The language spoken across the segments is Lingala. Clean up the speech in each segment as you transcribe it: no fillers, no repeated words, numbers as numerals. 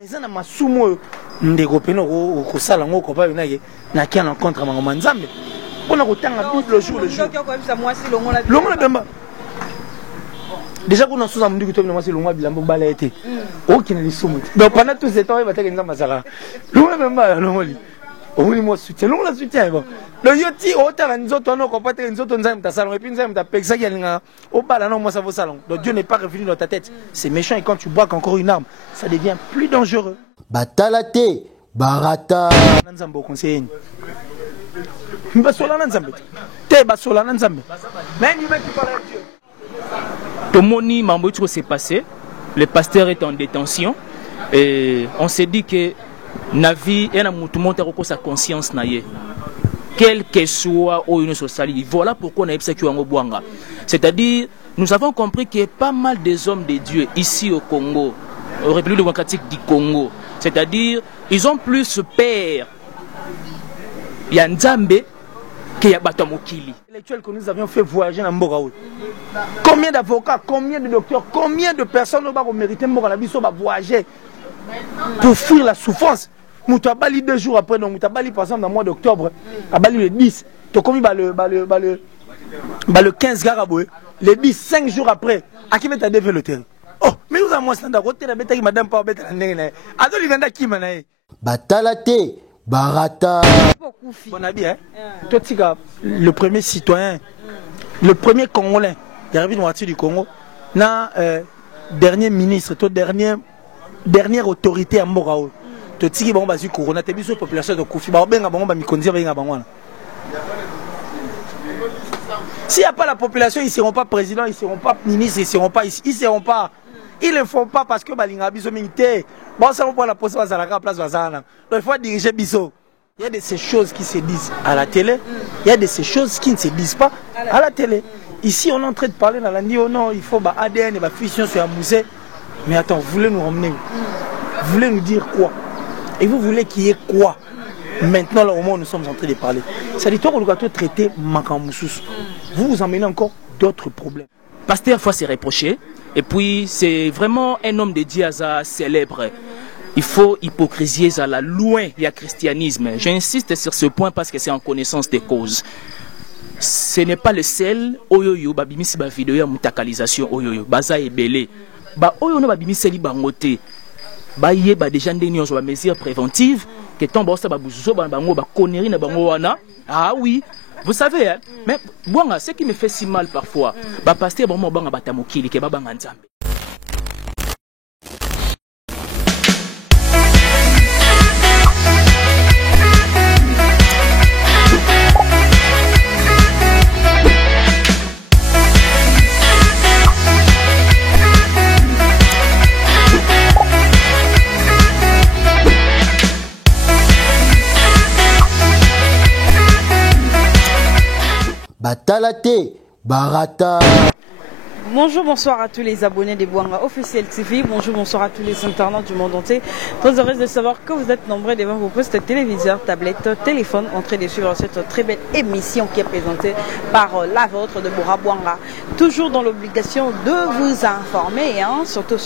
Eza na masumu ndeko peno ko sala ngoko pa na ye na ki en rencontre mangoma nzambe. Pona ko tanga Bible le jour. Longo na bemba. Déjà qu'on a sous un mundu que moi c'est longo bilambo bala été. Aucune lisumu. Donc pendant tout ce temps il va te nzamba sala. Longo na bemba longo li. Omoni moi soutien. Longo la soutien bon. Le yoti otala nzoto no ko pate nzoto nzambe ta salon et puis nzambe ta peksa ki alinga. Au bala non moi ça vaut salon. Donc Dieu n'est pas revenu dans ta tête. C'est méchant et quand tu braques encore une arme, ça devient plus dangereux. Batalate, barata. Nzambe conseiller. Basola nzambe. Te basola nzambe. Mais il veut qui parle avec Dieu. Tomoni mambo tout s'est passé. Le pasteur est en détention et on s'est dit que Navi et na mutu monte ko sa conscience na ye. Quel que soit au une société. Voilà pourquoi on a épsé en Obwanga. C'est-à-dire, nous avons compris qu'il y a pas mal des hommes de Dieu ici au Congo, au République démocratique du Congo. C'est-à-dire, ils ont plus peur. Il y a Nzambe qu'il y a Batamokili. L'intellectuel que nous avions fait voyager dans Mbogaoui. Combien d'avocats, combien de docteurs, combien de personnes ont mérité Mbogaoui voyager pour fuir la souffrance. Moutabali 2 jours après, donc Moutabali par exemple dans le mois d'octobre, Abali le 10, tu as commis le 15 Garaboué, le 10, 5 jours après, à qui m'a développé le terrain. Oh, mais vous avez moi standard, vous avez dit madame pas bête la nègre. Ado li venda qui manaye. Batalate, barata. Bon abi hein. Toi tika le premier citoyen, le premier Congolais, il arrive dans du Congo, na dernier ministre, toi dernière autorité à Morao. Totiki bango bazu corona te biso population de Koufi ba benga bango ba mikonzi ba benga bango. S'il n'y a pas la population, ils ne seront pas présidents, ils ne seront pas ministres, ils ne seront pas ici, ils ne seront pas. Ils ne le font pas parce que balinga biso militaire. Bon ça on prend la poste à la place bazana. Donc il faut diriger biso. Il y a de ces choses qui se disent à la télé, il y a de ces choses qui ne se disent pas à la télé. Ici on est en train de parler dans la nuit, oh non, il faut bah ADN et bah fusion sur un musée. Mais attends, vous voulez nous ramener? Vous voulez nous dire quoi? Et vous voulez qu'il y ait quoi? Maintenant, là, au moment où nous sommes en train de parler. C'est l'histoire où le gâteau traité Makamoussous. Vous vous emmenez encore d'autres problèmes. Pasteur faut se reprocher. Et puis, c'est vraiment un homme de Dieu célèbre. Il faut hypocrisie à la loin du christianisme. J'insiste sur ce point parce que c'est en connaissance des causes. Ce n'est pas le seul. Oyoyo, babimisi ba vidéo ya mutakalisation oyoyo. Baza ebele. Ba oyo no babimisi li bangote. Baye ba déjà ndeni on mesure préventive que tombe ça ba buzuzo ba bango ba connerie na bango wana. Ah oui, vous savez hein? Mais bon, ce qui me fait si mal parfois, ba pasteur ba mo banga batamokili ke ba banga nzambe. Batalate, barata. Bonjour, bonsoir à tous les abonnés des Bouanga Officiel TV. Bonjour, bonsoir à tous les internautes du monde entier. Très heureuse de savoir que vous êtes nombreux devant vos postes téléviseurs, tablettes, téléphones, en train de suivre cette très belle émission qui est présentée par la vôtre de Bora Bouanga. Toujours dans l'obligation de vous informer, hein, surtout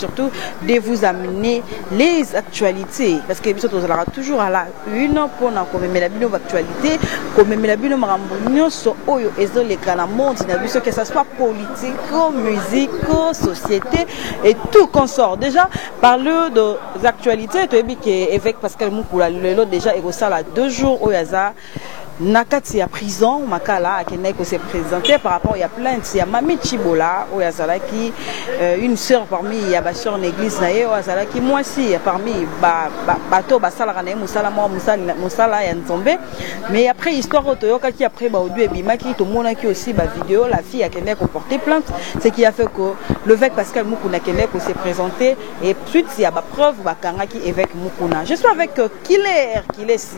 de vous amener les actualités. Parce que nous aura toujours à la une pour nous commémorer la bino actualité, commémorer la bino marambonio sur Oyo Ezo les monde, que ce soit politique, musique, société et tout consort. Déjà, parle des actualités, tu as vu qu'avec Pascal Moukoula, le déjà, il y a 2 jours au Yaza. Nakati ya prison makala akene ko s'est présenté par rapport il y a plainte il y a Mami Chibola au Yazala qui une sœur parmi il y a ba sœur l'église naé au Yazala qui moi aussi parmi bato basala kana musala ya nzombe mais après histoire otoyoka qui après ba audio ebima qui to mona qui aussi ba vidéo la fille akene ko porter plainte ce qui a fait que l'évêque Pascal Mukuna kene ko s'est présenté et suite il y a ba preuve ba kanga qui évêque Mukuna. Je suis avec Killer si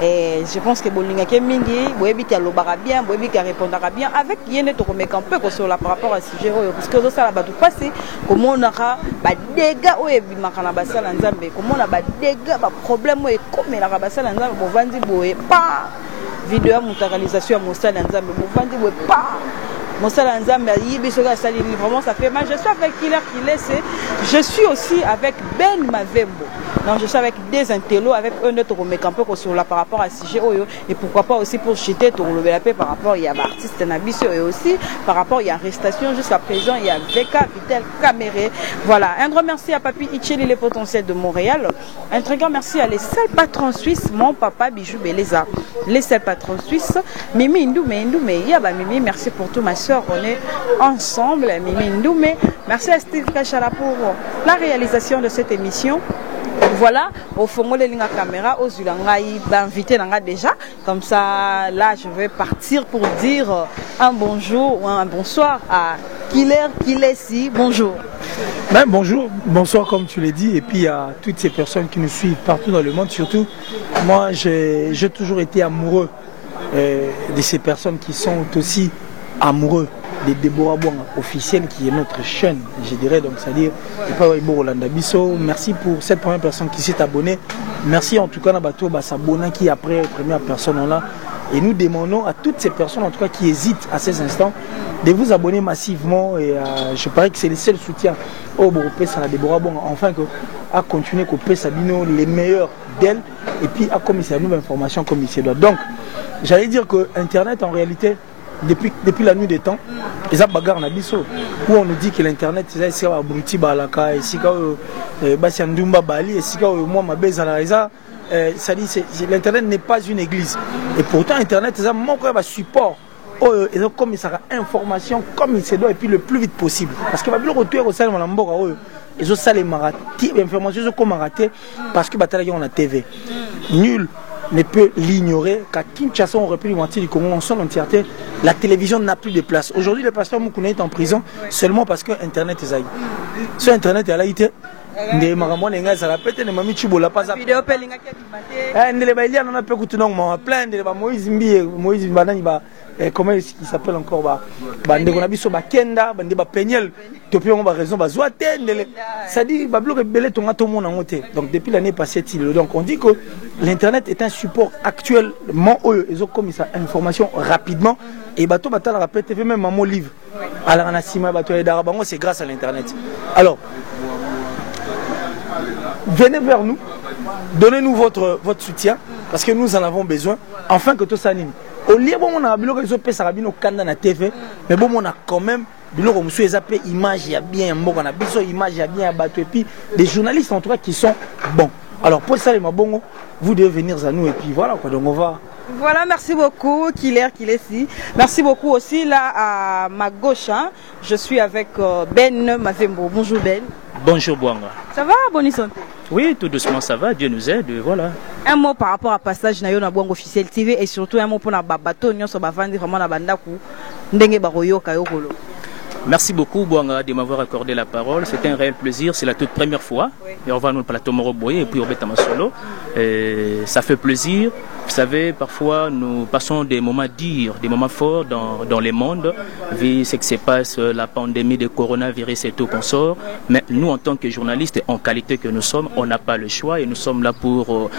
et je pense que Bolinga mingi boyebi ki alobaka bien boyebi ki répondra bien avec yene to komeka un peu sur la par rapport à ce sujet parce que ça la batu passé comme on aura ba dégâts oyebi makana basala nzambe comme on a ba dégâts ba problème et comme la basala nzambe bo vandi boye pas vidéo mutakalisation ya mosala nzambe bo vandi boye pas mosala nzambe yibi soka sali vraiment ça fait mal. Je suis avec Killer, je suis aussi avec Ben Mavembo. Donc je suis avec des intellos, avec un autre remèque un peu sur la par rapport à sujet et pourquoi pas aussi pour chuter tout le paix par rapport il y a artiste Nabiso et aussi par rapport il y a arrestation jusqu'à présent il y a VK Vitel Caméré. Voilà, un grand merci à Papi Icheli les potentiels de Montréal. Un très grand merci à les seuls patrons suisses, mon papa Bijou Beleza, les seuls patrons suisses, Mimi Ndoumé, Yaba Mimi, merci pour tout ma soeur, on est ensemble, Mimi Ndoumé. Merci à Steve Kachala pour la réalisation de cette émission. Voilà, au fond de la caméra, aux Ulangaï, invité déjà. Comme ça, là, je vais partir pour dire un bonjour ou un bonsoir à Kilesi. Bonjour. Ben, bonjour, bonsoir comme tu l'as dit, et puis à toutes ces personnes qui nous suivent partout dans le monde. Surtout, moi, j'ai toujours été amoureux de ces personnes qui sont aussi amoureux de Deborah Bouanga officielle qui est notre chaîne, je dirais. Donc c'est-à-dire merci pour cette première personne qui s'est abonnée. Merci en tout cas à s'abonner qui après première personne là. Et nous demandons à toutes ces personnes en tout cas qui hésitent à ces instants de vous abonner massivement et je parie que c'est le seul soutien au Boropé à la Deborah Bouanga enfin que à continuer couper Sabino les meilleurs d'elle et puis à commisser à nouvelle information comme il se doit. Donc j'allais dire que Internet en réalité depuis la nuit des temps, ils ont bagarre na biso où on nous dit que l'internet c'est abruti balaka et si Basiandumba Bali et si moi ma base à la ça dit l'internet n'est pas une église et pourtant internet ça manque un support ils ont comme ça information comme il se doit et puis le plus vite possible parce que babilo retour au salon na mboka ils ont ça les marathis information comme raté parce que bataille on a TV nul ne peut l'ignorer qu'à Kinshasa, on aurait pu lui mentir du Congo en son entièreté. La télévision n'a plus de place. Aujourd'hui, le pasteur Moukouna est en prison seulement parce que Internet est aïe. Sur Internet, il a été. Ne maramwa nenga ça répète ne mami chibola pas ça. Vidéo pelinga qui ne le baïlia non a peu coutu non moi plein de ba Moïse Mbadani ba comment il s'appelle encore ba ndeko na biso ba Kenda ba ndeba Peñel depuis on ba raison ba zoate ça dit ba bloc belé tonga to mon ngote. Donc depuis l'année passée donc on dit que l'internet est un support actuellement ils ont commis ça information rapidement et bateau batala rappelle TV même mon livre alors na sima bateau et darabango c'est grâce à l'internet. Alors venez vers nous, donnez-nous votre soutien parce que nous en avons besoin afin que tout s'anime. Au lieu bon on a bilo que zo pesa rabino kanda na TV mais bon on a quand même bilo comme sous zappé image il y a bien moko na biso image il y a bien bateau et puis des journalistes en tout cas qui sont bons. Alors pour ça les mabongo vous devez venir à nous et puis voilà quoi donc on va. Voilà, merci beaucoup, Kilesi. Merci beaucoup aussi là à ma gauche. Hein, je suis avec Ben Mavembo. Bonjour Ben. Bonjour Bouanga. Ça va, bonne santé? Oui, tout doucement ça va, Dieu nous aide, voilà. Un mot par rapport à passage na Bouanga officiel TV et surtout un mot pour na bateau nyoso bavandi vraiment na bandaku ndenge baroyo kayokolo. Merci beaucoup Bouanga de m'avoir accordé la parole. C'était un réel plaisir. C'est la toute première fois. Oui. Et on va nous plateau Moroboye et puis on va être en solo. Ça fait plaisir. Vous savez, parfois nous passons des moments durs, des moments forts dans le monde, vu ce qui se passe, la pandémie de coronavirus et tout qu'on sort. Mais nous, en tant que journalistes, en qualité que nous sommes, on n'a pas le choix et nous sommes là pour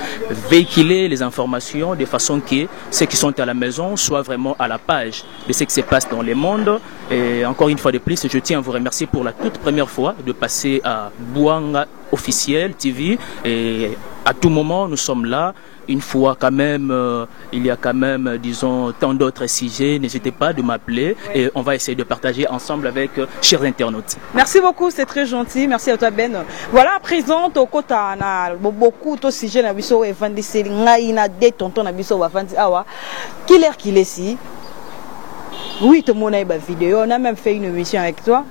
véhiculer les informations de façon que ceux qui sont à la maison soient vraiment à la page de ce qui se passe dans le monde. Et encore une fois de plus, je tiens à vous remercier pour la toute première fois de passer à Bouanga officiel TV. Et à tout moment, nous sommes là. Une fois quand même, il y a quand même, disons, tant d'autres sujets. N'hésitez pas de m'appeler et on va essayer de partager ensemble avec chers internautes. Merci beaucoup, c'est très gentil. Merci à toi Ben. Voilà, présente au côté beaucoup de sujets na biso et vandi ngai na des tontons na biso wa vandi awa. Qu'il est si. Oui, tout le monde a eu ma vidéo. On a même fait une émission avec toi.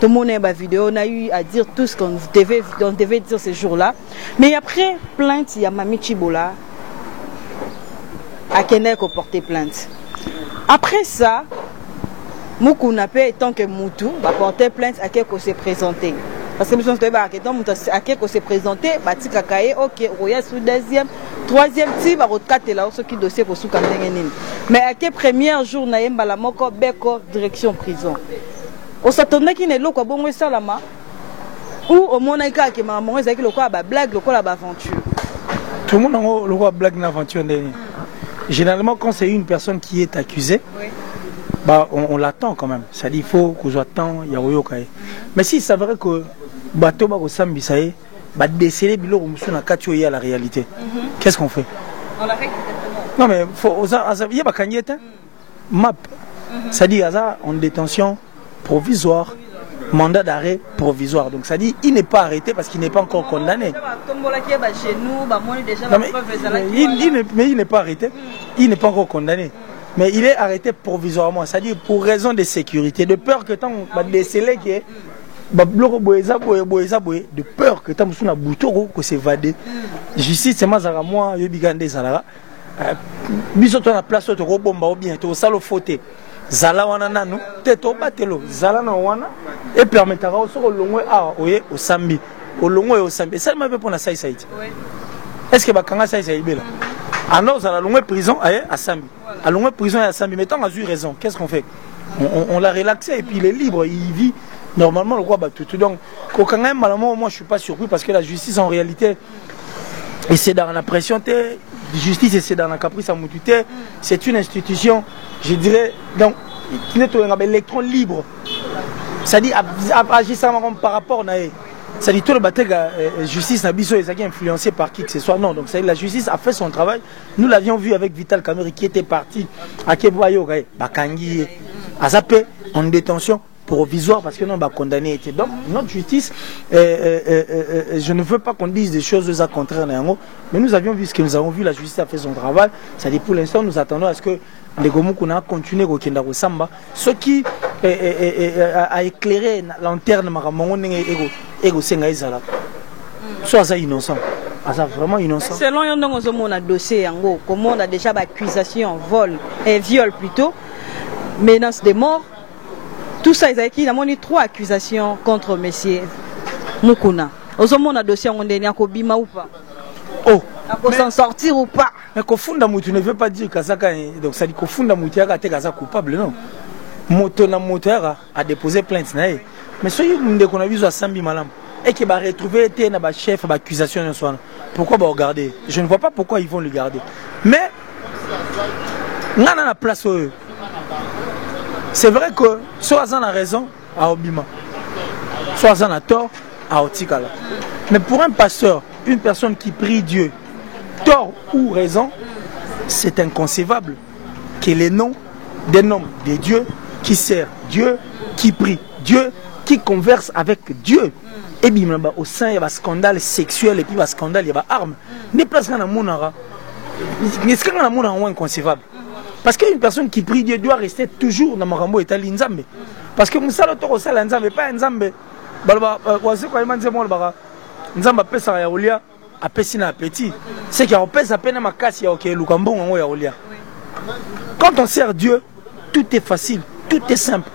Tout le monde a eu ma vidéo. On a eu à dire tout ce qu'on devait dire ces jours-là. Mais après, plainte, il y a Mami Chibola. À Kenek a porté plainte. Après ça, Moukounapé, tant que Moutou, va porter plainte à quelqu'un s'est présenté. Parce que nous sommes à quelqu'un s'est présenté, Bati Kakaye, ok, Roya sous deuxième, troisième type, à votre quatre là, ce qui dossier pour sous Kamdengenin. Mais à quel premier jour, Naïm Balamoko, Beko, direction prison. On s'attendait qu'il n'est pas bon, Salama, ou au Monaïka qui m'a montré qu'il y a une blague, il y a une aventure. Tout le monde a une blague, une aventure. Généralement, quand c'est une personne qui est accusée, oui. Bah, on l'attend quand même. Ça dit il faut qu'on attend, il y a mais si c'est vrai que bateau ba ko sambisaye bah déceler bilo musu na kati oya la réalité. Qu'est-ce qu'on fait? On l'arrête. Non mais faut il y a ba kanyeta map. Ça dit ça en détention provisoire, mandat d'arrêt provisoire. Donc ça dit il n'est pas arrêté parce qu'il n'est pas encore condamné. Non, mais il n'est pas arrêté, il n'est pas encore condamné. Mais il est arrêté provisoirement, c'est-à-dire pour raison de sécurité, de peur que tant va déceler que de peur que tant sous na boutoro que s'évader. Justice c'est mazara moi yobigande zala. Biso to na place to ko bomba ou bien to salo faute. Zala wana nanu te to batelo zala na wana et permettra au soko longwe a oye au sambi. Au longwe au sambi. Ça m'a fait pour na sai sai. Est-ce que bakanga sai sai bela? Alors à la longue prison à Sambi. À longue prison à Sambi. Mais tant a eu raison, qu'est-ce qu'on fait? On l'a relaxé et puis il est libre, il vit normalement le roi Batutu. Donc quand même malheureusement moi je suis pas surpris parce que la justice en réalité et c'est dans la pression justice et c'est dans la caprice à Moutute, c'est une institution, je dirais donc qui est un électron libre. Ça dit agissant par rapport à ça dit tout le bataille justice n'a pas influencé par qui que ce soit. Non, donc la justice a fait son travail. Nous l'avions vu avec Vital Kamerhe qui était parti à Kebayo, Bakangi, à Zapé en détention provisoire parce que non, condamné était. Donc notre justice, je ne veux pas qu'on dise des choses à contraire, mais nous avions vu ce que nous avons vu. La justice a fait son travail. Ça dit pour l'instant, nous attendons à ce que les Gomoukuna continuent au Kenda Samba. Ce qui a éclairé la lanterne Maramongo et Senga Izala. Soit ça innocent. Ça vraiment innocent. Selon un dossier, comment on a déjà accusation, viol plutôt, menace de mort. Tout ça, il y a 3 accusations contre M. Mukuna. On a dossier, on a Bima ou pas. Oh, pour s'en sortir ou pas. Mais Kofunda Moutou ne veut pas dire que ça, donc ça dit Kofunda Moutou est coupable, non. Moto na moteur a déposé plainte. Mais ce qu'on a vu à Sambi Malam et qui va retrouver un chef d'accusation, pourquoi va regarder? Je ne vois pas pourquoi ils vont le garder. Mais on a la place. C'est vrai que soit on a raison à Obima, soit on a tort à Otikala. Mais pour un pasteur, une personne qui prie Dieu, tort ou raison, c'est inconcevable que les noms des hommes de Dieu qui sert Dieu, qui prie Dieu, qui converse avec Dieu. Et bien au sein il y a un scandale sexuel et puis un scandale il y a une arme. N'est pas ce qu'on a monara. Est-ce qu'on a monara inconcevable? Parce qu'une personne qui prie Dieu doit rester toujours dans Marambo et Talinzambe. Parce que Moussa le toro sala Nzambe pas Nzambe. Balba wase kwa imanze mo baka. Nzamba pesa ya olia apesi na appétit. C'est qu'il y a pesa pena makasi ya oké lukambongo ngo ya olia. Quand on sert Dieu, tout est facile, tout est simple.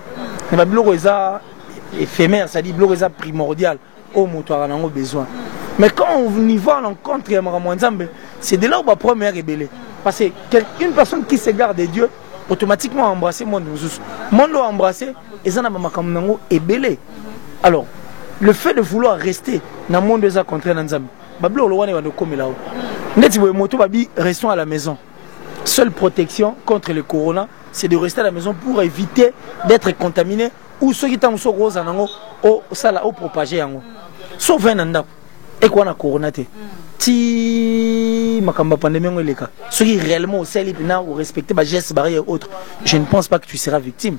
La Bible est éphémère, c'est-à-dire est primordial. Au motoir on a besoin. Mais quand on y va à l'encontre de Marambo Nzambe, c'est de là où on va première rébellion. Parce qu'une personne qui se garde de Dieu, automatiquement embrasser le monde. Le monde l'a embrassé et ça n'a pas ébélé. Alors, le fait de vouloir rester dans le monde des contre Nzambe, restons à la maison. Seule protection contre le corona, c'est de rester à la maison pour éviter d'être contaminé ou ceux qui sont roses au propager. Sauf un anda. Et quoi na corona si makamba pandémie eleka ceux réellement au sel ou respecter ma geste barrière autre, je ne pense pas que tu seras victime.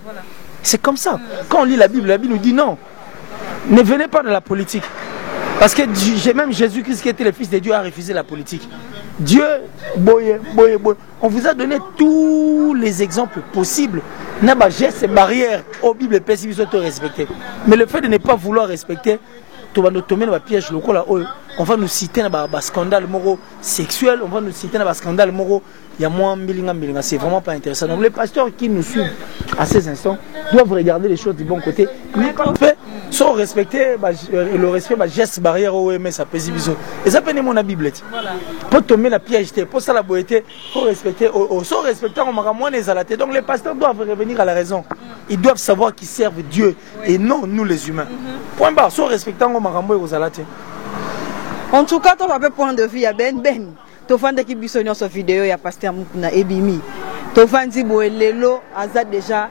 C'est comme ça. Quand on lit la Bible nous dit non, ne venez pas de la politique, parce que même Jésus-Christ qui était le fils de Dieu a refusé la politique. Dieu on vous a donné tous les exemples possibles. N'a pas geste barrière au Bible respecter, mais le fait de ne pas vouloir respecter, piège on va nous citer un scandale moraux sexuel, on va nous citer un scandale moraux. Il y a moins de c'est vraiment pas intéressant. Donc les pasteurs qui nous suivent à ces instants doivent regarder les choses du bon côté. Mais quand on fait, sans respecter le respect, geste barrière OMS, ça peut être et ça peut être mon Bible. Pour tomber la piège, pour ça la beauté, pour respecter, sans respecter, on m'a moins les alatés. Donc les pasteurs doivent revenir à la raison. Ils doivent savoir qu'ils servent Dieu et non nous les humains. Point barre, sans respecter, on m'a moins aux alatés. En tout cas, tu as un point de vue à Ben. Tu as qui sur vidéo, il y a pasteur Mukuna Ebimi. Tu as dit que Lelo a déjà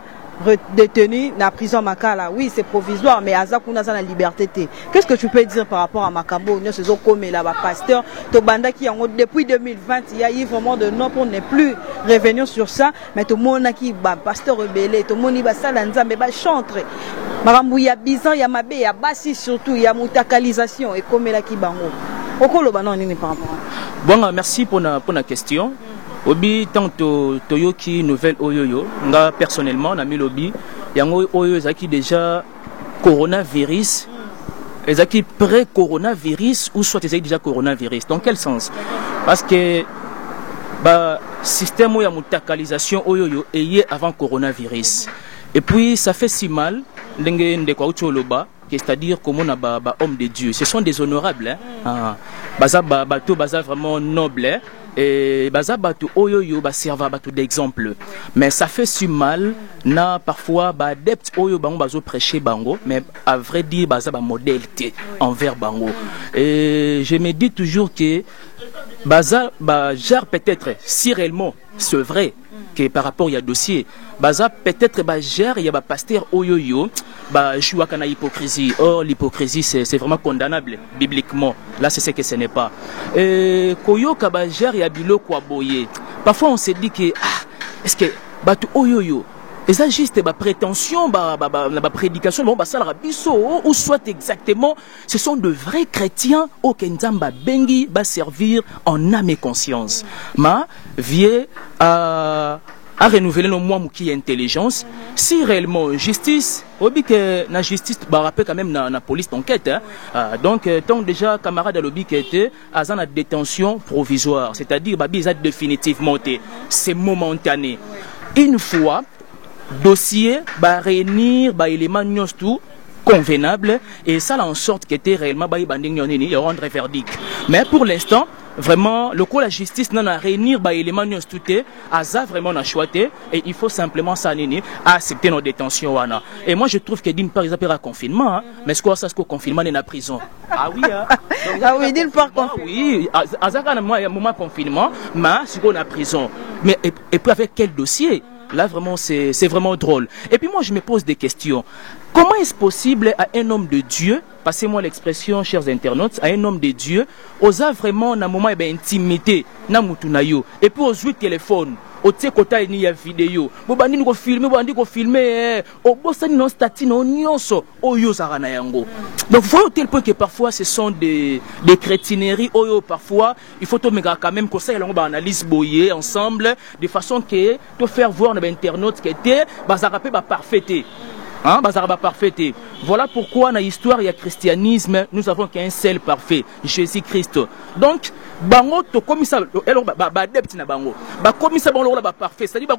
détenu dans la prison Makala. Oui, c'est provisoire, mais Azakuna a la liberté. Qu'est-ce que tu peux dire par rapport à Makambo? Nous sommes comme là, pasteur. Tobanda qui depuis 2020, il y a eu vraiment de nom pour ne plus revenir sur ça. Mais tout le monde qui pasteur rebelle, tout le monde qui va salanza, mais va chanter. Marambo il y a bizarre, il y a mabé, il y a bassi surtout, il y a mutakalisation et comme là qui bango. Okolo banon ni par rapport. Bon, merci pour la question. Obi tant toyoki nouvelle oyoyo nga personnellement na mi lobby yango oyo ezaki déjà coronavirus ezaki pré-coronavirus ou soit ezaki déjà coronavirus. Dans quel sens? Parce que ba système ya mutakalisation oyoyo est avant coronavirus. Et puis ça fait si mal ndenge ndeko ucholoba, c'est-à-dire comme on a ba homme de Dieu, ce sont des honorables hein. Baza bato baza vraiment noble et baza bato oyoyo ba serva bato d'exemple. Mais ça fait si mal na parfois ba adepte oyo bango bazo prêcher bango, mais à vrai dire baza ba modèle envers bango. Et je me dis toujours que baza ba gère peut-être si réellement c'est vrai que par rapport il y a dossier baza peut-être ba gère il y a ba pasteur oyoyo ba joua kana hypocrisie. Or l'hypocrisie c'est vraiment condamnable bibliquement. Là c'est ce que ce n'est pas. Et koyo ka ba gère ya biloko aboye. Parfois on se dit que est-ce que batu oyoyo et ça juste ba prétention ba prédication bon ba sala biso ou soit exactement ce sont de vrais chrétiens au Kenzamba bengi ba servir en âme et conscience. Ma vie à renouveler nos mois qui intelligence si réellement justice obi que la justice ba rappelle quand même na police d'enquête donc tant déjà camarade à lobby qui était à la détention provisoire, c'est-à-dire ba bisa définitivement c'est momentané. Une fois dossier va réunir ba élément tout convenable et ça en sorte que était réellement ba banding rendre verdict. Mais pour l'instant vraiment le coup la justice n'a réunir ba élément tout asa vraiment n'a choisi et il faut simplement s'aligner à accepter nos détentions wana. Et moi je trouve que d'une part ils appellent à confinement mais ce quoi ça ce que confinement est la prison. Ah oui ah oui d'une part confinement. Oui asa quand moi il y a moment confinement mais ce qu'on a prison. Mais et puis avec quel dossier? Là, vraiment, c'est vraiment drôle. Et puis moi, je me pose des questions. Comment est-ce possible à un homme de Dieu, passez-moi l'expression, chers internautes, à un homme de Dieu, osa vraiment, dans un moment d'intimité, na mutunayo, et puis aux jouer téléphone, au tsekota ni ya vidéo, bobandi ni ko filmer, au bossani non stati non nyonso, oyo sarana yango. Donc, faut tel point que parfois, ce sont des crétineries, oyo parfois, il faut tout mettre quand même comme ça, il y a une analyse boyée ensemble, de façon que, te faire voir dans l'internaute qui était, bazarapé, parfaité. Hein, parfait. Voilà pourquoi dans l'histoire il y a christianisme, nous avons qu'un seul parfait, Jésus-Christ. Donc, bango to comme ça, adepte na bango, comme ça bango là parfait. C'est-à-dire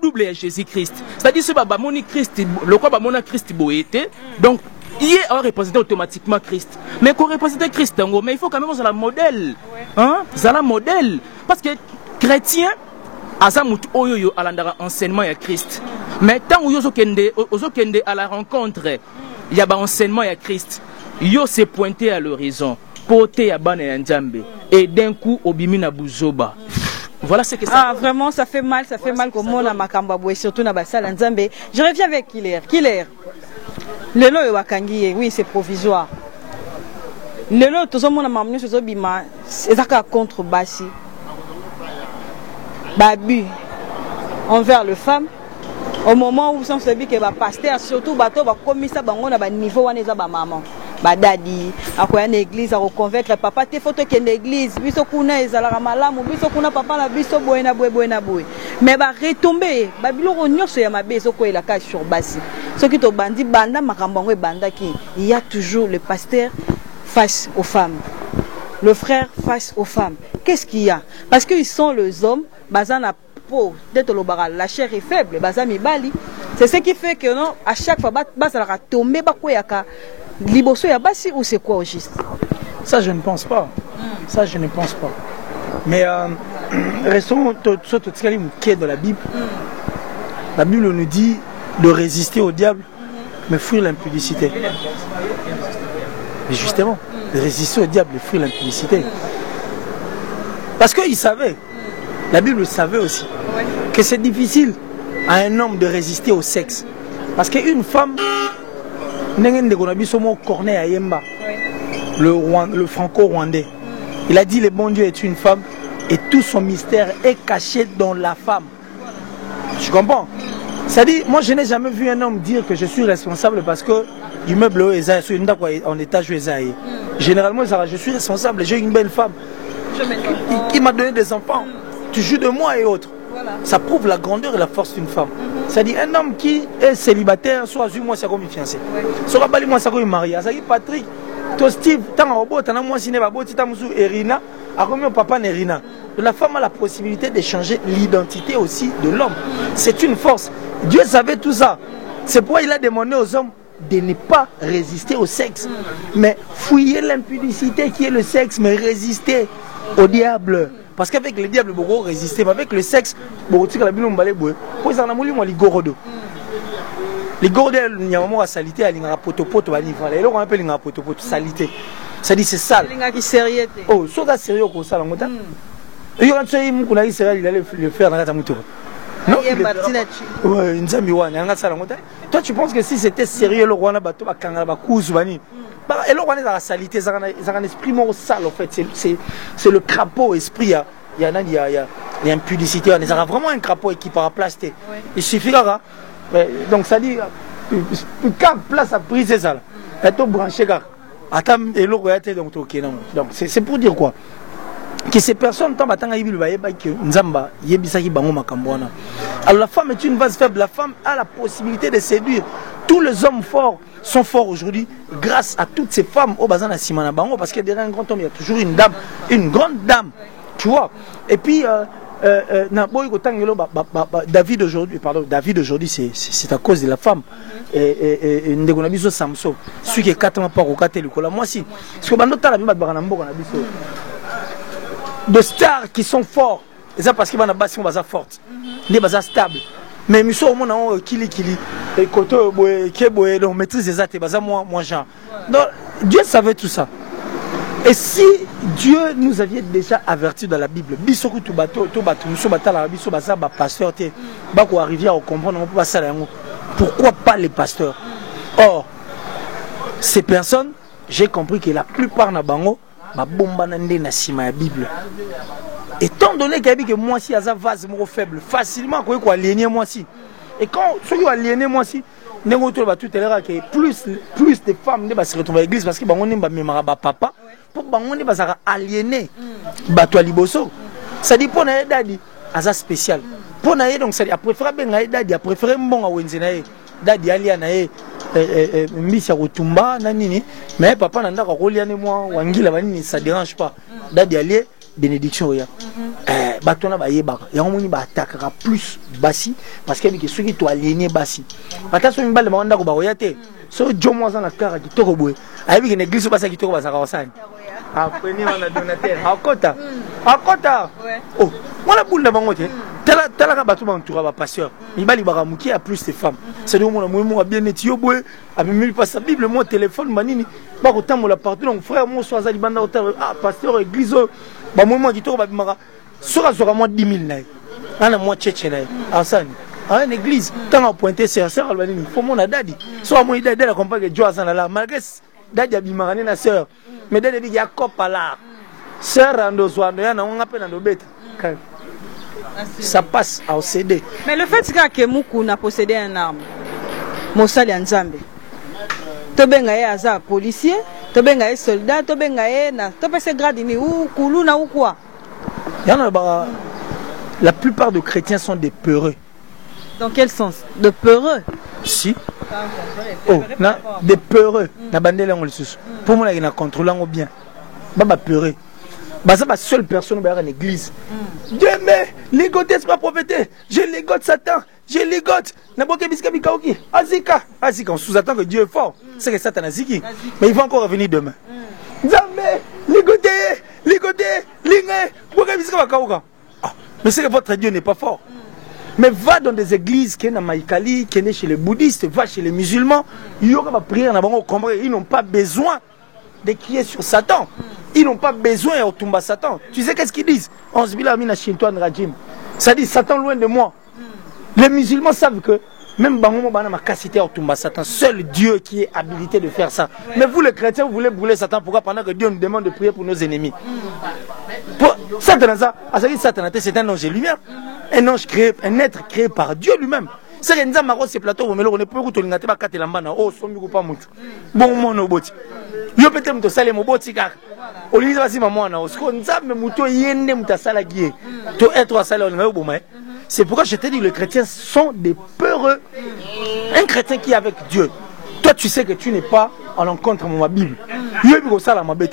double Jésus-Christ. C'est-à-dire ce moni Christ, le quoi mona Christ boété. Donc il est représenté automatiquement Christ. Mais qu'on représente Christ, mais il faut quand même ça la modèle, hein, ça la modèle, parce que chrétien azamut oyoyo alandara enseignement ya Christ. Mais tant où yozo kende à la rencontre, il y a enseignement ya Christ. Yo s'est pointé à l'horizon, poté ya bana ya Nzambe et d'un coup obimina buzoba. Voilà ce que ça. Ah vraiment ça fait mal comme on a makambabwe surtout na basala Nzambe. Je reviens avec Killer. Lelo yo wakangi oui c'est provisoire. Lelo tozomona mamnu sozobima ezaka contre basi. Babu envers les femmes au moment où on se dit que les pasteurs surtout bateau va commissaire bango na ba niveau wana eza ba maman ba dadi akoya na église a convaincre papa te photo que l'église biso kuna ezala malamu biso kuna papa na biso boye na boye mais ba retomber ba biloko nyonso ya mabe ezoko ela ka sur basi ce qui to bandi banda makambo ngo banda ki il y a toujours le pasteur face aux femmes, le frère face aux femmes. Qu'est-ce qu'il y a? Parce qu'ils sont les hommes bazana peau d'être la chair est faible bazami bali. C'est ce qui fait que non à chaque fois bazala tomber bakoyaka liboso ya basi ou c'est quoi au juste? Ça je ne pense pas. Ça je ne pense pas. Mais restons sur tout ce qui est dans la Bible. La Bible nous dit de résister au diable mais fuir l'impudicité. Mais justement, de résister au diable et fuir l'impudicité. Parce qu'il savait. La Bible savait aussi que c'est difficile à un homme de résister au sexe. Parce qu'une femme, Corneille Ayemba, le franco-rwandais, il a dit le bon Dieu est une femme et tout son mystère est caché dans la femme. Tu comprends? C'est-à-dire, moi je n'ai jamais vu un homme dire que je suis responsable parce que l'immeuble en étage. Généralement, je suis responsable, j'ai une belle femme. Il m'a donné des enfants. Tu joues de moi et autres. Voilà. Ça prouve la grandeur et la force d'une femme. C'est-à-dire un homme qui est célibataire, soit 8 mois, c'est comme fiancé. Soit bali moi, c'est comme marié. C'est-à-dire Patrick, toi Steve, tant robot, tant moi ciné, babo, tant moussou Erina, à combien papa Nerina. La femme a la possibilité de changer l'identité aussi de l'homme. C'est une force. Dieu savait tout ça. C'est pourquoi il a demandé aux hommes de ne pas résister au sexe, mais fouiller l'impudicité qui est le sexe, mais résister au diable. Parce qu'avec le diable, beaucoup résister, mais avec le sexe, beaucoup de choses sont balé boué. Pour ça, on a voulu moi les gorodo. Les gorodo, il y a un moment à salité, il y a un potopoto, il y a un peu de potopoto, salité. Ça dit c'est sale. Il y a qui sérieux. Oh, soit sérieux comme ça, il y a un truc qui a sérieux, il allait le faire dans la moto. Non, ouais, toi tu penses que si c'était sérieux le roi n'a pas et le roi n'a pas salité, c'est un esprit mort sale en fait, c'est le crapaud esprit, il y a une publicité, il y a vraiment un crapaud qui part à placer. Il suffira, donc ça dit, quand place à prise c'est ça, et tout branché car, attends et le roi était donc ok non, donc c'est pour dire quoi? Que ces personnes tombent à temps Nzamba yebisaki bango makambwana. Alors la femme est une vase faible, la femme a la possibilité de séduire. Tous les hommes forts sont forts aujourd'hui grâce à toutes ces femmes au bazan à Simana Bango, parce que derrière un grand homme il y a toujours une dame, une grande dame, tu vois. Et puis David aujourd'hui c'est à cause de la femme. Et Ndegonabiso Samson, celui qui est 4 mois par au côté le moi si parce que banota la biba baranambo na biso de stars qui sont forts, et ça parce qu'ils vont à base forte, des bases stables. Mais nous sommes au kili et côté boé donc maîtrise des actes bases moi genre. Donc Dieu savait tout ça. Et si Dieu nous avait déjà averti dans la Bible, bisoku tu bateau nous sommes batala biso basa ba pasteur té ba ko arriver à comprendre on peut pas ça là. Pourquoi pas les pasteurs? Or ces personnes, j'ai compris que la plupart na bango ma bomba nande na sima ya Bible. Étant donné que moi si à vase mo faible, facilement quoi aliéner moi si. Et quand ceux qui aliéner moi si, nengo to ba tout à l'heure que plus de femmes ne va se retrouver à l'église parce que bango ne ba memara ba papa pour bango ne ba sera aliéner ba to liboso. Ça dit pour na dadi aza spécial. Pour na donc ça dit après préférer ben na dadi après préférer mbonga wenze na ye. Dadi alia na ye mbisi ya kotumba na nini mais papa nanda ka koliane moi wangila banini ça dérange pas. Dadi alie bénédiction ya batona ba yebaka ya ngomoni ba attaquera plus basi parce que ceux qui to aliéné basi attention mbale ba ndako ba royate so jomo za na kara kitoko boye ayebi que l'église ba sa kitoko ba sa kasani après ni on a donateur akota oh wala bunda bangote tala ka batu bantura ba pasteur ibali ba ramuki a plus de femmes c'est de mon moi bien netio boye a même pas sa bible mon téléphone manini ba ko tamola partout donc frère mon so za libanda hotel pasteur église ba moi kitoko ba bimaka sera moi 10 000 naï ana moi tchétché naï asani à une église tant à pointer c'est sœur albanini faut mon dadi soit moi dadi la compagne de Joa sana la malgré dadi abimaka na sœur mais dadi bi ya kopa la sœur ando swando yana on appelle ando beta ça passe au CD. Mais le fait que Moukou n'a possédé un arme, Moussali Nzambe, Tobenga est azar policier, Tobenga est soldat, Tobenga est na, Topese gradini ou Koulouna ou quoi? La plupart des chrétiens sont des peureux. Dans quel sens? De peureux? Si. Oh, des peureux. Na bandela on le sous. Pour moi, il y a un contrôlant au bien. Baba peureux. C'est la seule personne qui est dans l'église. Dieu mais, ligoter, c'est pas prophété. Je ligote Satan. Je ligote. Azika. On sous-attend que Dieu est fort. C'est que Satan a ziki. Mais il va encore revenir demain. Jamais. Ligoter. Mais c'est que votre Dieu n'est pas fort. Mais va dans des églises qui sont dans Maïkali, qui sont chez les bouddhistes, va chez les musulmans. Il y aura prière dans ils n'ont pas besoin de crier sur Satan. Ils n'ont pas besoin de tomber Satan. Tu sais qu'est-ce qu'ils disent? On se dit là, Mina Shintoan Rajim. Ça dit Satan loin de moi. Les musulmans savent que même Bangomo Bana Makasité Otumba Satan, seul Dieu qui est habilité de faire ça. Mais vous les chrétiens, vous voulez brûler Satan, pourquoi pendant que Dieu nous demande de prier pour nos ennemis? Satan, c'est un ange lui-même. Un ange créé, un être créé par Dieu lui-même. C'est que nous avons ces plateaux, on ne peut pas tout le pas quatre lambana, oh, son micro pas moutou. Bon, mon oboti. Yo peut-être me salé mon boti car. Au lieu de passer maman, on a me moutou yende mouta salagier. To être à salé, on a eu c'est pourquoi je te dis que les chrétiens sont des peureux. Un chrétien qui est avec Dieu, toi tu sais que tu n'es pas en l'encontre de ma Bible.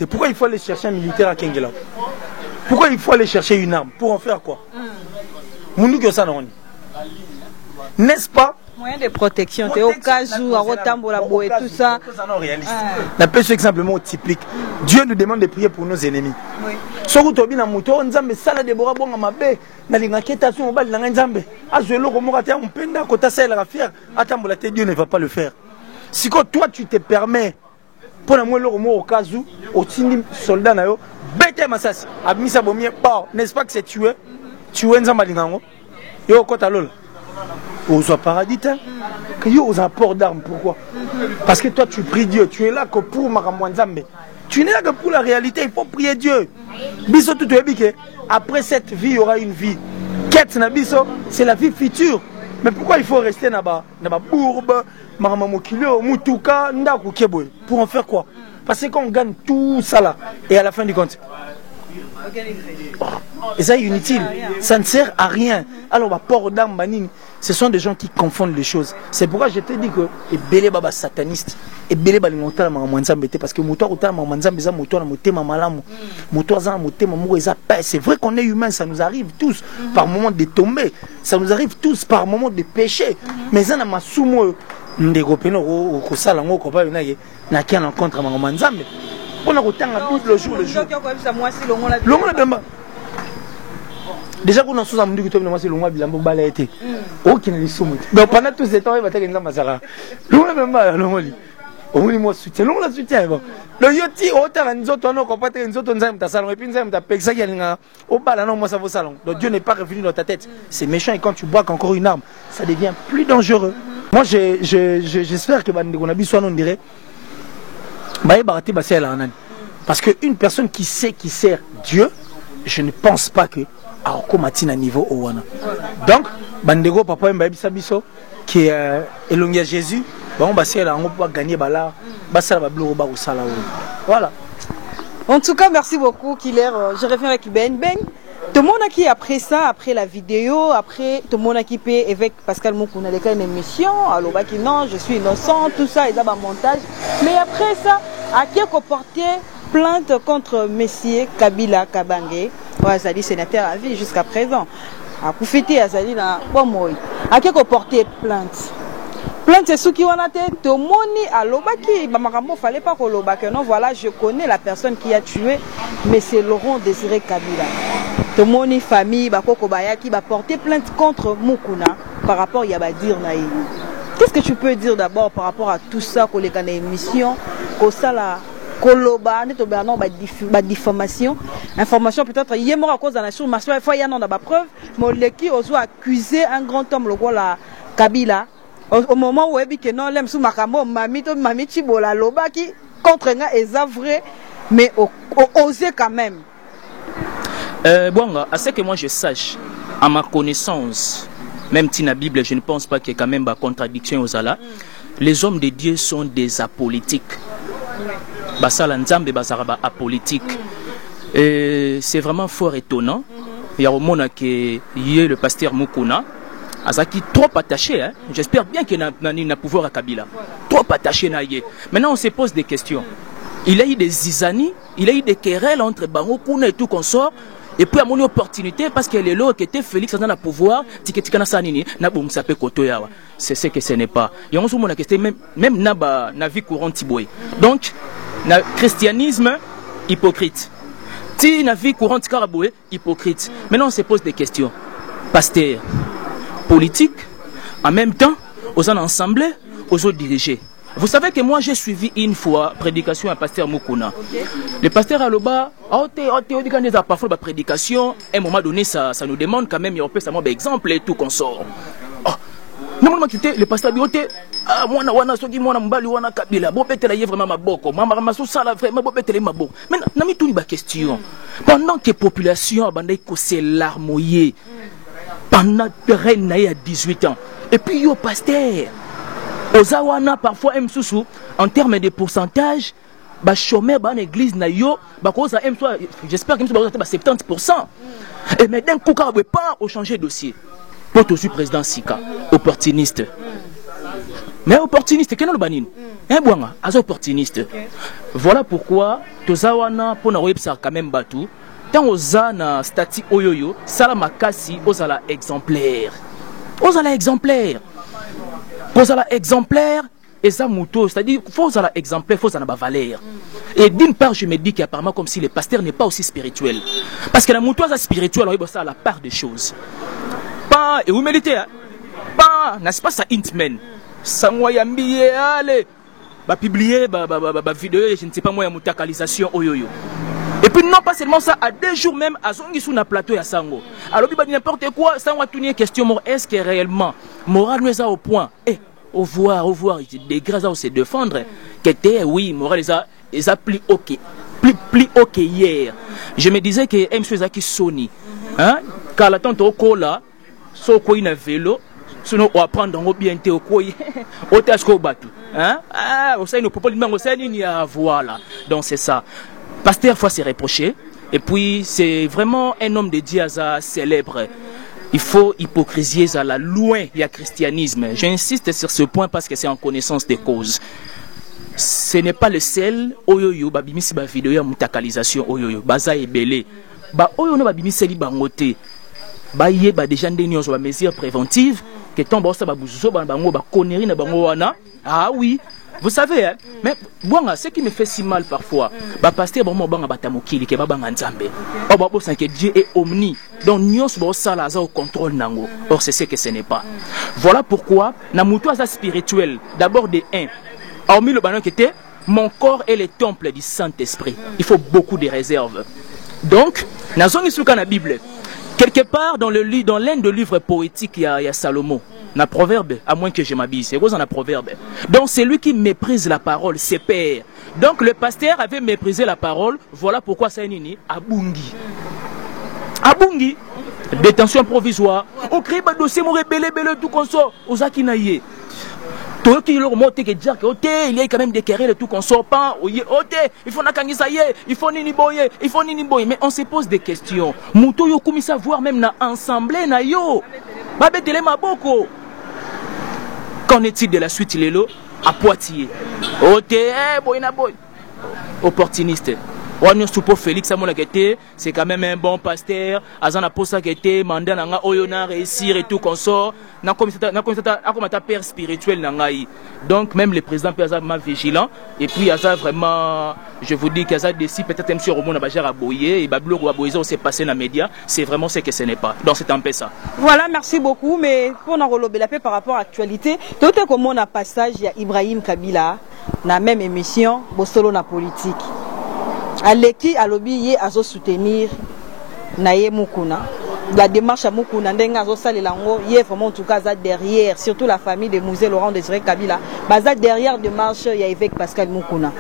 Pourquoi il faut aller chercher un militaire à Kengela? Pourquoi il faut aller chercher une arme? Pour en faire quoi? N'est-ce pas? Moyen de protection, au cas où, à Rotambola, et tout ça. La pêche simplement typique. Dieu nous demande de prier pour nos ennemis. Si vous avez un mouton, on a sala de bois bon à ma baie, na l'inquiétation au bal dans un zambe. Ah, je l'ai remonté à un penda, quand tu as la faire, attends, Dieu ne va pas le faire. Si toi tu te permets, pour moi, le remords au cas où, au tini soldat, bête massas, a mis sa bombe, n'est-ce pas que c'est tué? Tué un zambalingo. Yo, quand tu as aux paradis, que yo aux apports d'armes. Pourquoi? Parce que toi tu pries Dieu, tu es là que pour Maramwanzambe. Tu n'es là que pour la réalité, il faut prier Dieu. Biso tout que après cette vie, il y aura une vie. Quête na biso, c'est la vie future. Mais pourquoi il faut rester là-bas? Naba bourbe, Maramamokilo, Mutuka, Ndaku Keboy. Pour en faire quoi? Parce qu'on gagne tout ça là. Et à la fin du compte, et ça est inutile, ça ne sert à rien. Alors, port d'armes, ce sont des gens qui confondent les choses. C'est pourquoi je te dis que les belé baba satanistes, et belé baba limontala mamanzambe, parce que moto utala mamanzambe za moto na motema malamu, moto za motema mou eza paix. C'est vrai qu'on est humain, ça nous arrive tous par moment de tomber, ça nous arrive tous par moment de pécher. Mais ça n'a pas soumo ndegopeno ko sala ngoko pa yonaye na qui en rencontre mamanzambe. On a autant le jour. Déjà qu'on a sous un monde qui tombe c'est longue bilan bala été. Aucun les soumit. Donc pendant tout ce temps il va être dans masala. Longue même pas longue. On lui moi soutien. Longue la soutien bon. Le yoti autant nous autres on comprend nous autres on ta salon et puis nous ta pexa qui a au bala non moi ça vaut salon. Donc Dieu n'est pas revenu dans ta tête. C'est méchant et quand tu bois encore une arme, ça devient plus dangereux. Moi j'espère que on a vu soit on dirait parce qu'une personne qui sait qui sert Dieu, je ne pense pas que à niveau Owana. Donc, Bandego Papa Mbabisa Biso, qui est élongé à Jésus, on va gagner Bala, voilà. En tout cas, merci beaucoup, Killer. Je reviens avec Ben. Tout le monde qui après ça, après la vidéo, après tout le monde qui paie avec Pascal Moukouna, il y a une émission, alors qui non, je suis innocent, tout ça, il y a un montage. Mais après ça, à qui a porté plainte contre Messier Kabila Kabange, ça dit sénateur à vie jusqu'à présent. À Koufiti, ça dit là, bon moi. À qui a porté plainte? Plainte c'est ce qui on a tête, tout le monde à l'obaki, il fallait pas qu'on l'obaki. Non, voilà, je connais la personne qui a tué, mais c'est Laurent Désiré Kabila. Tout le monde, famille, qui va porter plainte contre Moukouna par rapport à Yabadir Naï. Qu'est-ce que tu peux dire d'abord par rapport à tout ça, qu'on les a émission, qu'on ça la Koloba, diffamation, information peut-être, il y a à cause de la chose, mais il faut y avoir des preuves, mais l'équipe a accusé un grand homme, le roi Kabila, au moment où il y a non, l'aime sous Makamo, Mami Chibola, Loba qui contre les vrai, mais osé quand même. Bon, à ce que moi je sache, à ma connaissance, même si dans la Bible, je ne pense pas qu'il y ait quand même une contradiction aux Allah. Les hommes de Dieu sont des apolitiques. Basala Nzambe Basaraba apolitique. C'est vraiment fort étonnant. Il y a au monde qui est le pasteur Moukouna. Azaki trop attaché, hein? J'espère bien qu'il n'a pas pouvoir à Kabila. Trop attaché na yé. Maintenant on se pose des questions. Il y a eu des zizanies, il y a eu des querelles entre Bangokouna et tout consort. Et puis à mon opportunité, parce que les lois qui étaient Félix dans le pouvoir, c'est ce que ce n'est pas. Et on se demande même dans la vie courante Tiboy. Donc, le christianisme, hypocrite. Si la vie courante Karaboué, hypocrite. Maintenant on se pose des questions. Pasteur, politique, en même temps, aux ensembles, aux autres dirigés. Vous savez que moi j'ai suivi une fois prédication à pasteur Moukouna. Okay. Le pasteur Aloba, parfois la prédication, à un moment donné, ça nous demande quand même, il y a un exemple et tout qu'on sort. Non, le pasteur bioté, moi, wana soki mwana mbali wana kabila, bo petela yé vraiment maboko, mama maso sala vraiment bo petela maboko. Mais nami tout ba question. Pendant que population abandai ko se larmoyer pendant reine à 18 ans. Et puis yo pasteur Ozawana parfois msusu en termes de pourcentage, ba chômeur ba église na yo, ba koza j'espère que msusu ba 70%. Et mais d'un coup ka pas au changer dossier. Pour tout suis président Sika, opportuniste. Mais opportuniste, qu'est-ce que nous un bon, opportuniste. Voilà pourquoi Tozawana pour na web ça quand même batu. Tant oza na stati oyoyo, salama kasi ozala exemplaire. Ozala exemplaire. Ozala exemplaire et ça mouto, c'est-à-dire faut ozala exemplaire, faut ozala ba valeur. Et d'une part, je me dis qu'apparemment comme si le pasteur n'est pas aussi spirituel. Parce que la mouto est spirituelle, on ça à la part des choses. Pas et vous méditez pas n'est-ce pas ça intmen ça moyen billet allez va publier ba vidéo je ne sais pas moi ya mutakalisation oyoyo et puis non pas seulement ça à 2 jours même à zongi sous na plateau ya sango alors bi n'importe quoi ça on va tourner question est-ce que réellement moral nous est au point et au voir des grâces à se défendre que était oui moral les a plus OK plus OK hier je me disais que M. Zaki Sony hein quand la tante au cola so quoi un vélo sinon on va prendre en bien au quoi au tasco batu hein on sait nos propos on sait ni à voilà donc c'est ça pasteur fois c'est reproché et puis c'est vraiment un homme de Dieu célèbre il faut hypocrisie à la loin il y a christianisme j'insiste sur ce point parce que c'est en connaissance des causes ce n'est pas le seul oyoyo babimisi ba vidéo ya mutakalisation oyoyo baza ebele ba oyo no babimisi li bangote baye ba déjà ndeni on mesures préventives que ton bossa ba buzuzo ba bango ba connerie na bango wana ah oui vous savez hein? Mais bon ce qui me fait si mal parfois ba pasteur ba mo banga batamokili ke ba banga nzambe o ba bo que Dieu est omni donc nyos bo sala za au contrôle nango or c'est ce que ce n'est pas voilà pourquoi na muto za spirituel d'abord de 1 hormis le banon qui était mon corps est le temple du Saint-Esprit il faut beaucoup de réserves donc na zongi suka na Bible. Quelque part dans l'un des livres poétiques, il y a Salomon. Un proverbe, à moins que je m'habille. C'est quoi un proverbe? Donc c'est lui qui méprise la parole, ses pères. Donc le pasteur avait méprisé la parole. Voilà pourquoi ça est nini à Bungi. À Bungi, détention provisoire. On crée un dossier, on rébelle tout comme ça. Aux Akinaïe. Tout qui leur monte que dire que il y a quand même des querelles tout qu'on sort pas il faut nakangisaye il faut nini boye mais on se pose des questions muto yo komisa voir même na ensemble na yo ba betele maboko qu'en est-il de la suite lelo à Poitiers boy na boy opportuniste on est pour Félix Amola Kete, c'est quand même un bon pasteur. Azana Posa Kete, mandat nanga oyona réussir et tout qu'on sort. Na comme ta père spirituel nangai. Donc même le président peut être vigilant. Et puis Aza vraiment, je vous dis qu'Aza décide peut-être même sur Roman Abajar à Boyer et Bablo ou à Boyer, on s'est passé dans les médias. C'est vraiment ce que ce n'est pas. Donc c'est un peu ça. Voilà, merci beaucoup. Mais pour nous relober la paix par rapport à l'actualité, tout est comme on a passage, il y a Ibrahim Kabila, dans la même émission, Bosolo na politique. Aleki alobi ye azo soutenir naye Mukuna la démarche à Mukuna ndenga azo salela ngo ye vraiment en tout cas ça derrière surtout la famille de Mouzé Laurent Désiré Kabila baza derrière démarche il y a évêque Pascal Mukuna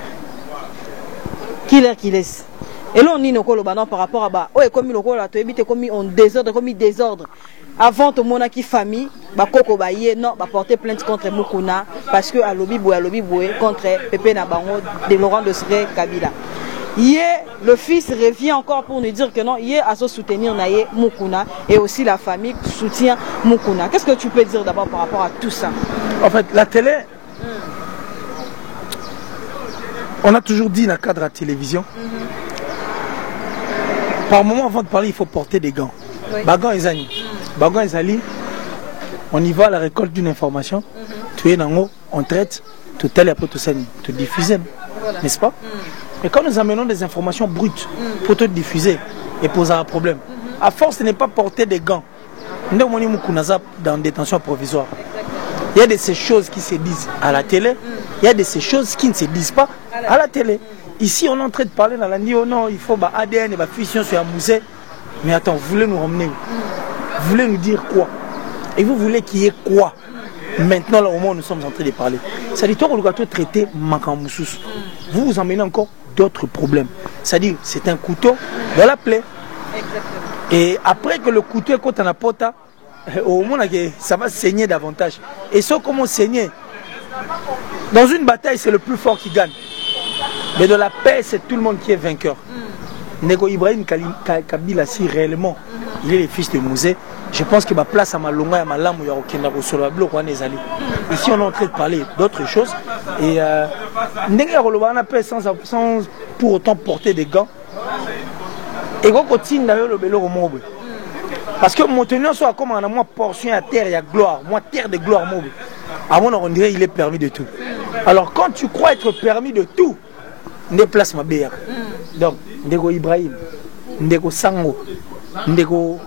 qui laisse et là on dit nokolo banan par rapport à ba o comme lokolo to ebite comme on désordre avant tout monde qui famille ba koko ba ye non ba porter plainte contre Mukuna parce que alobi boy contre Pépé na bango de Laurent Désiré Kabila. Le fils revient encore pour nous dire que non, il est à soutenir Naye Mukuna et aussi la famille soutient Mukuna. Qu'est-ce que tu peux dire d'abord par rapport à tout ça? En fait, la télé, on a toujours dit dans le cadre de la télévision, par moment avant de parler, il faut porter des gants. Oui. Bagan et Zani. Bagan et Zali, on y va à la récolte d'une information, tu es dans l'eau, on traite, tout tel et après tout ça, te diffuser, voilà. N'est-ce pas? Et quand nous amenons des informations brutes pour te diffuser et poser un problème, à force de ne pas porter des gants, nous sommes dans détention provisoire. Il y a de ces choses qui se disent à la télé, il y a de ces choses qui ne se disent pas à la télé. Ici, on est en train de parler dans la nuit, oh non, il faut ADN et fusion sur un musée. Mais attends, vous voulez nous ramener? Vous voulez nous dire quoi? Et vous voulez qu'il y ait quoi? Maintenant, là, au moment où nous sommes en train de parler. C'est-à-dire, toi, on doit traiter Makamoussous. Vous vous emmenez encore d'autres problèmes. C'est-à-dire, c'est un couteau dans la plaie. Exactement. Et après que le couteau est contre la porte, au moment où ça va saigner davantage. Et ça, comment saigner? Dans une bataille, c'est le plus fort qui gagne. Mais dans la paix, c'est tout le monde qui est vainqueur. Nego Ibrahim Kabila, si réellement il est le fils de Mouzé, je pense que ma place à Malonga et à Malam, il y a aucun sur le bloc. Ici, on est en train de parler d'autres choses. Et sans pour autant porter des gants. Et on continue d'ailleurs le bélo au monde. Parce que mon tenant soit comme un moi portion à terre, il y a gloire, moi terre de gloire mobile. À mon on dirait il est permis de tout. Alors quand tu crois être permis de tout, déplace ma bière. Donc, Ndego Ibrahim, Ndego Sango, Ndego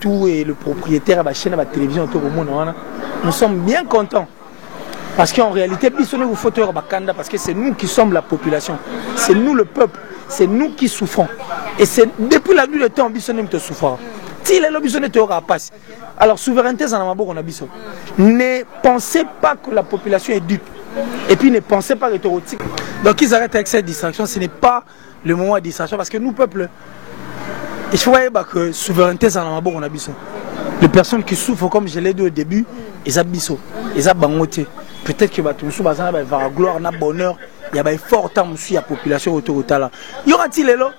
tout et le propriétaire de la chaîne de la télévision autour du monde, nous sommes bien contents. Parce qu'en réalité, vous faut parce que c'est nous qui sommes la population, c'est nous le peuple, c'est nous qui souffrons. Et c'est depuis la nuit de temps, nous te souffrons. Si les lobbies passe. Alors, souveraineté, ne pensez pas que la population est dupe. Et puis ne pensez pas rhétorique. Donc ils arrêtent avec cette distraction. Ce n'est pas le moment de distraction parce que nous, peuple, il faut voir que souveraineté, c'est un bon. Les personnes qui souffrent, comme je l'ai dit au début, ils ont biso, ils ont bangoté. Peut-être que tout le monde va gloire, na bonheur, il y a fort temps aussi la population autour de là. Y aura-t-il là?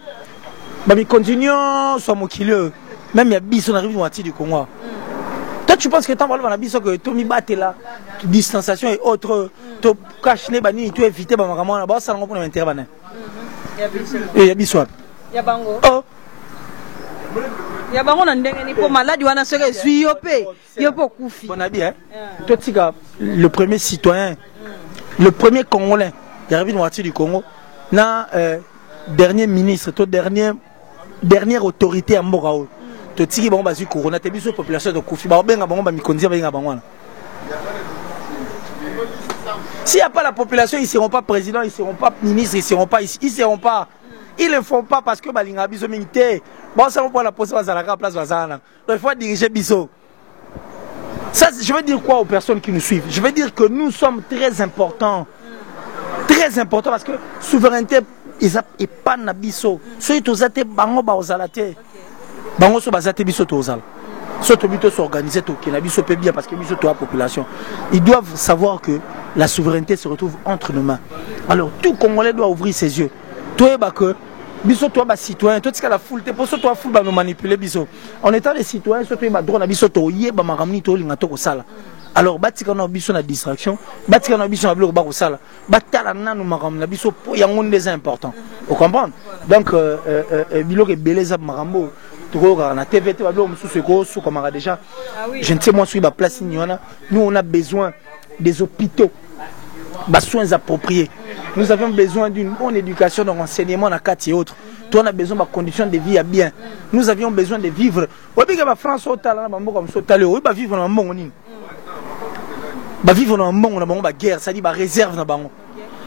Nous continuons sur mon kilo. Même il y a biso on arrive moitié du Congo. Toi, tu penses que tu as dit que tu as battu là, distanciation et autres, tu as caché, tu as évité, tu as intervenir. Il y a Bisswap. Il y a Bango. Oh. Il y a Bango, il malade, il y a Toi, le premier citoyen, le premier Congolais, qui arrive dans du Congo, dernier ministre, dernière autorité à Morao. To tiki bango bazu corona te biso population de Koufi ba benga bango ba mikonzi ba benga bango. S'il n'y a pas la population, ils ne seront pas présidents, ils ne seront pas ministres, ils ne seront pas ici, ils ne seront pas. Ils ne le font pas parce que balinga biso mingité. Bon ça on peut la poser à la place bazana. Donc il faut diriger biso. Ça je veux dire quoi aux personnes qui nous suivent? Je veux dire que nous sommes très importants. Très importants parce que souveraineté et pas na biso. Ceux qui ont été bango ba ozalate. Bango so bazate biso to ozala. Soto bito s'organiser to ki na biso pe bien parce que biso to la population. Ils doivent savoir que la souveraineté se retrouve entre nos mains. Alors tout Congolais doit ouvrir ses yeux. Toi ba que biso to ba citoyen, toi tika la foule te pour so to foule ba nous manipuler biso. En étant des citoyens, soto ba droit na biso to yeba makamni to linga to ko sala. Alors batika na biso na distraction, batika na biso na biloko ba ko sala. Batala na nous makamna na biso po yango des importants. Vous comprenez? Donc biloko beleza makambo na TVT, déjà. Je ne sais moi sur la place. Nous on a besoin des hôpitaux, des soins appropriés. Nous avons besoin d'une bonne éducation, d'un enseignement dans quatre et autres. Toi on a besoin de conditions de vie à bien. Nous avions besoin de vivre. La France vivre dans un monde. Vivre dans un monde, dans la guerre, ça dit la réserve dans le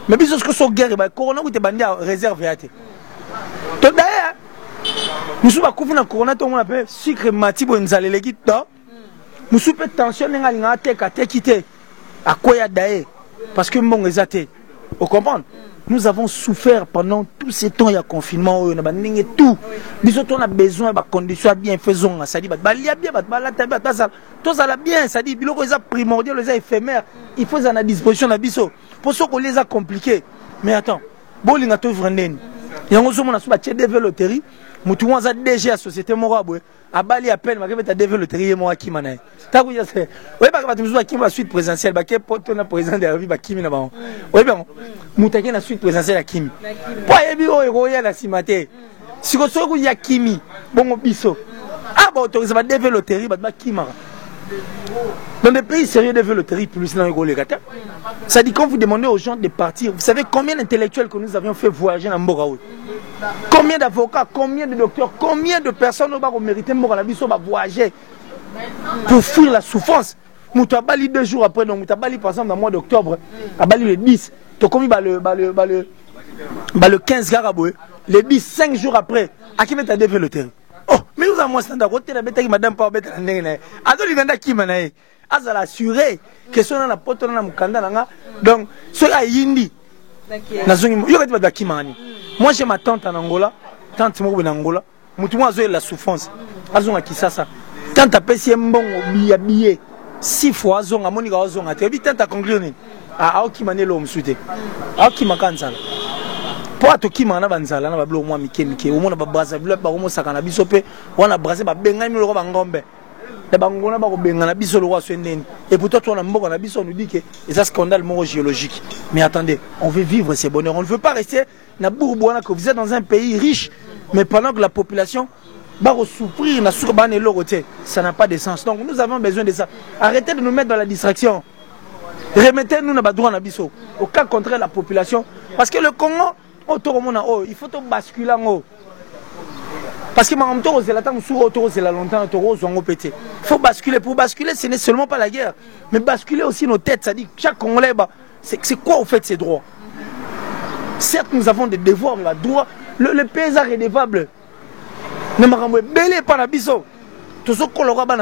mais bis que so guerre, le corona ou te bandi à réserve. D'ailleurs, nous sommes à couvrir le corona, on appelle sucre matibo nzale le guide. Nous sommes tension n'engalinga à quitter à quoi y a d'ailleurs parce que mon exaté. Vous comprenez? Nous avons souffert pendant tous ces temps, il y a confinement, on a tout. Nous avons besoin de conditions bien faisons. Ça dit, tout ça bien, ça dit, les primordial, les éphémères, il faut à la disposition de la biso. Pour ceux qu'on les a compliqués. Mais attends, bon, il y a tout vrai. Il y a un moment où on a développé loterie, nous avons déjà la société morale. À Bali à peine, je vais développer loterie moi qui m'a. T'as vu ça? Oui, parce que tu as qui va suite présidentielle, parce que ton président de la vie, qui m'a. Oui, bien. Moutaki na suite présidentielle à Kimi. Pas ébi o royal à Simate. Si vous savez qu'il y a Kimi, bon biso. Ah bon, tu vas développer loterie, bah Kimara. Dans des pays sérieux, développer loterie plus dans les gars. Ça dit quand vous demandez aux gens de partir, vous savez combien d'intellectuels que nous avions fait voyager dans Mboraoui? Combien d'avocats, combien de docteurs, combien de personnes ont mérité Mboraoui voyager pour fuir la souffrance? Moutabali 2 jours après, donc Moutabali par exemple dans le mois d'octobre, à Bali le 10, tu commis le 15 Garaboué, le 10, 5 jours après, à qui met ta développé? Oh, mais nous avons standard côté la bête qui madame pas bête la ndenge. Ado linganda ki manae. Azala assurer que son na poto na mukanda nanga. Donc ce a yindi. Nazongi yo kati ba kimani. Moi j'ai ma tante en Angola, tante mo en Angola. Mutu mo azo la souffrance. Azonga kisasa. Tante apesi mbongo biye 6 fois azonga monika azonga te. Bi tante conclure ni. Ah okimane lo msute. Okimaka nzala. Po atokima na banzala na bablo mwa mike au mona ba Brazzaville ba komo sakana biso pe wana brasser ba benga mi lo ba ngombe de bangona ba ko benga na biso lo so ndeni et pourtant toi na mboka na biso on nous dit que c'est un scandale géologique. Mais attendez, on veut vivre ces bonheurs, on ne veut pas rester na bourbouna que vous êtes dans un pays riche mais pendant que la population va souffrir na sourbane et l'oroté, ça n'a pas de sens. Donc nous avons besoin de ça. Arrêtez de nous mettre dans la distraction. Remettez-nous na ba droit na biso. Au cas contraire la population parce que le Congo il faut basculer en haut. Parce que il faut basculer. Pour basculer, ce n'est seulement pas la guerre, mais basculer aussi nos têtes. C'est-à-dire que chaque Congolais, c'est quoi au fait ces droits? Certes, nous avons des devoirs, mais les droits, le paysage est redevable. Ne me belé pas la biso. Tout ce qu'on aura dans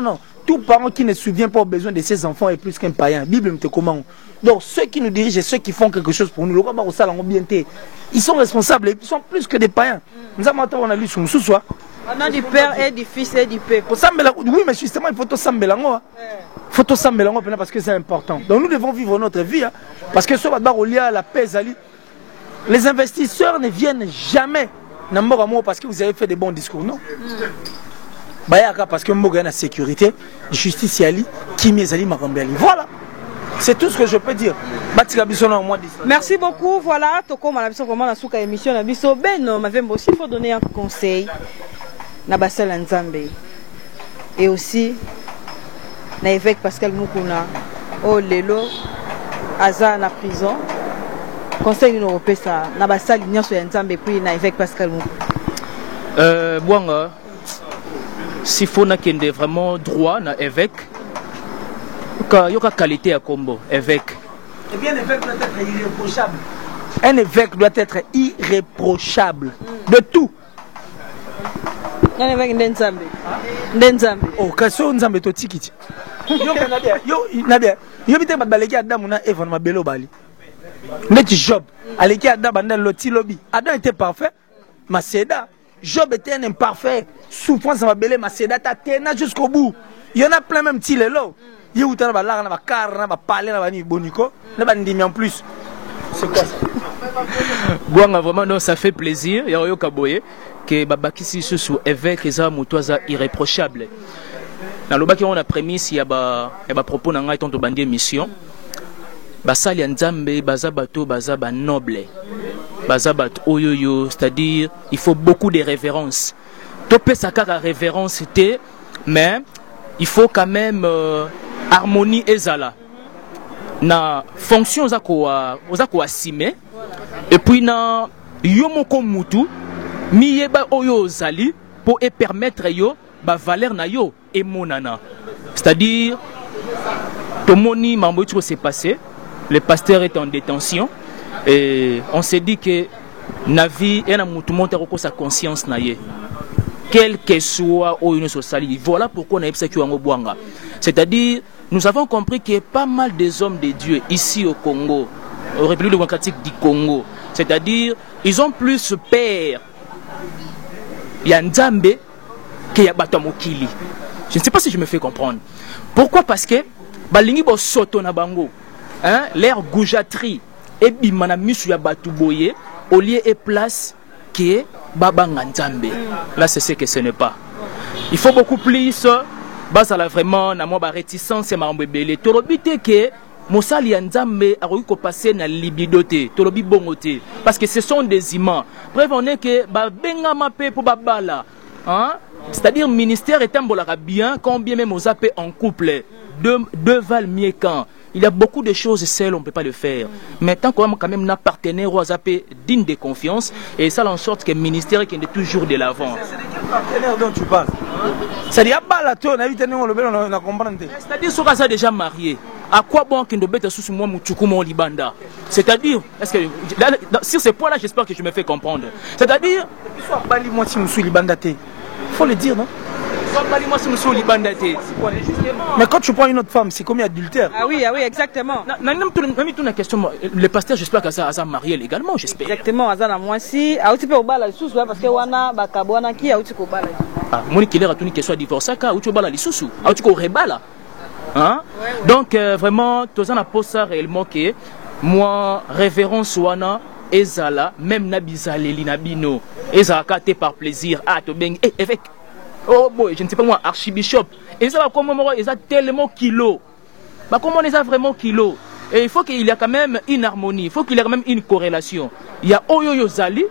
non. Tout parent qui ne se souvient pas aux besoins de ses enfants est plus qu'un païen. Bible me te commande. Donc ceux qui nous dirigent et ceux qui font quelque chose pour nous, ils sont responsables, ils sont plus que des païens. Nous avons on a lu sur ce soir. On a du père et du fils et du père. Oui, mais justement, il faut tout s'embellango. Il faut tout s'embellango parce que c'est important. Donc nous devons vivre notre vie. Parce que ce qui la paix, les investisseurs ne viennent jamais parce que vous avez fait des bons discours. Non. Parce que Mboga a la sécurité, justice yali, Kimi Zali Marambeli. Voilà. C'est tout ce que je peux dire. Merci beaucoup. Voilà, Toko Malabiso comment la souka émission la biso ben m'avait aussi il faut donner un conseil na basala Nzambe. Et aussi na évêque Pascal Mukuna au lelo aza na prison. Conseil européen ça na basala nyonso ya Nzambe puis na évêque Pascal Mukuna. Bwanga s'il faut na kende vraiment droit na évêque yoka qualité à combo évêque. Eh bien, l'évêque doit être irréprochable. Un évêque doit être irréprochable de tout. Un évêque Ndenzambe. Oh, kaso Nzambe to tikiti. Yo nabia. Yo bité baleki Adam na Eva na belo bali. Net Job. Aleki Adam banda loti lobby. Adam était parfait. Macéda. Job était un imparfait. Souffrance ma belé Macéda ta tena jusqu'au bout. Il y en a plein même ti lelo. Il y a un car, un palais, un bonico, en plus. C'est quoi ça? Bon, vraiment, non, ça fait plaisir. Il y a un kaboye que Babakisi sous évêque et Moutoisa irréprochable. Dans le baki on a prémisse, il y a propos dans la bande mission. Basali Nzambe, Bazabato, Bazaba noble. Bazabat oyoyo, c'est-à-dire il faut beaucoup de révérence. Topé sakara révérence, mais il faut quand même harmonie ezala na fonction ozako asime et puis na yomoko mutu miyeba oyo ozali pour permettre yo ba valeur na yo et monana, c'est-à-dire tomoni mambo tout s'est passé, le pasteur est en détention et on s'est dit que na vie et na mutu monte ko sa conscience na ye quel que soit au sali. Voilà pourquoi on a eu Bwanga. C'est-à-dire, nous avons compris qu'il y a pas mal des hommes de Dieu ici au Congo, au République démocratique du Congo. C'est-à-dire, ils ont plus peur Nzambe que Yabatamokili. Je ne sais pas si je me fais comprendre. Pourquoi? Parce que Balingi bo soto na bango, l'air goujaterie et bimana misu ya batuboye au lieu et place qui est Baba Nzambe. Là, c'est ce que ce n'est pas. Il faut beaucoup plus. Ça là vraiment, na moi réticence et ma mbele. Torobite que Mosali Nzambe a réussi à passer na libidoté, torobi bongoté, parce que ce sont des imams. Bref, on est que ba benga mape pour babala, hein? C'est-à-dire ministère est un bolaka bien, combien même aux AP en couple, deux valent mieux qu'un. Il y a beaucoup de choses seules, on ne peut pas le faire. Mais tant qu'on a quand même un partenaire aux AP digne de confiance, et ça en sorte que le ministère qui est toujours de l'avant. C'est de quel partenaire dont tu parles? C'est-à-dire, c'est-à-dire, sur ça déjà marié. à quoi bon qu'il ne bête sous moi Mouchoukoumon Libanda? C'est-à-dire, est-ce que sur ce point-là, j'espère que je me fais comprendre. C'est-à-dire, il faut le dire, non? Mais quand tu prends une autre femme, c'est comme adultère. Ah oui, exactement. La question, le pasteur, j'espère que ça a marié légalement, j'espère. Exactement, Azana, moi si, a aussi au bal sous parce que wana bakabwana qui a aussi au bal. Ah, moi qui l'air à une question divorcée, car au bal sous, a aussi au rebala. Hein? Donc vraiment, tous en apportent ça réellement que moi révérence wana ezala même nabizale linabino ezala kate par plaisir à to beng évêque. Oh boy, je ne sais pas moi, archibishop. Et ça va comment ils ont tellement kilo. Bah comment ils ont vraiment kilo. Et il faut qu'il y ait quand même une harmonie, il faut qu'il y ait quand même une corrélation. Il y a Oyo Zali,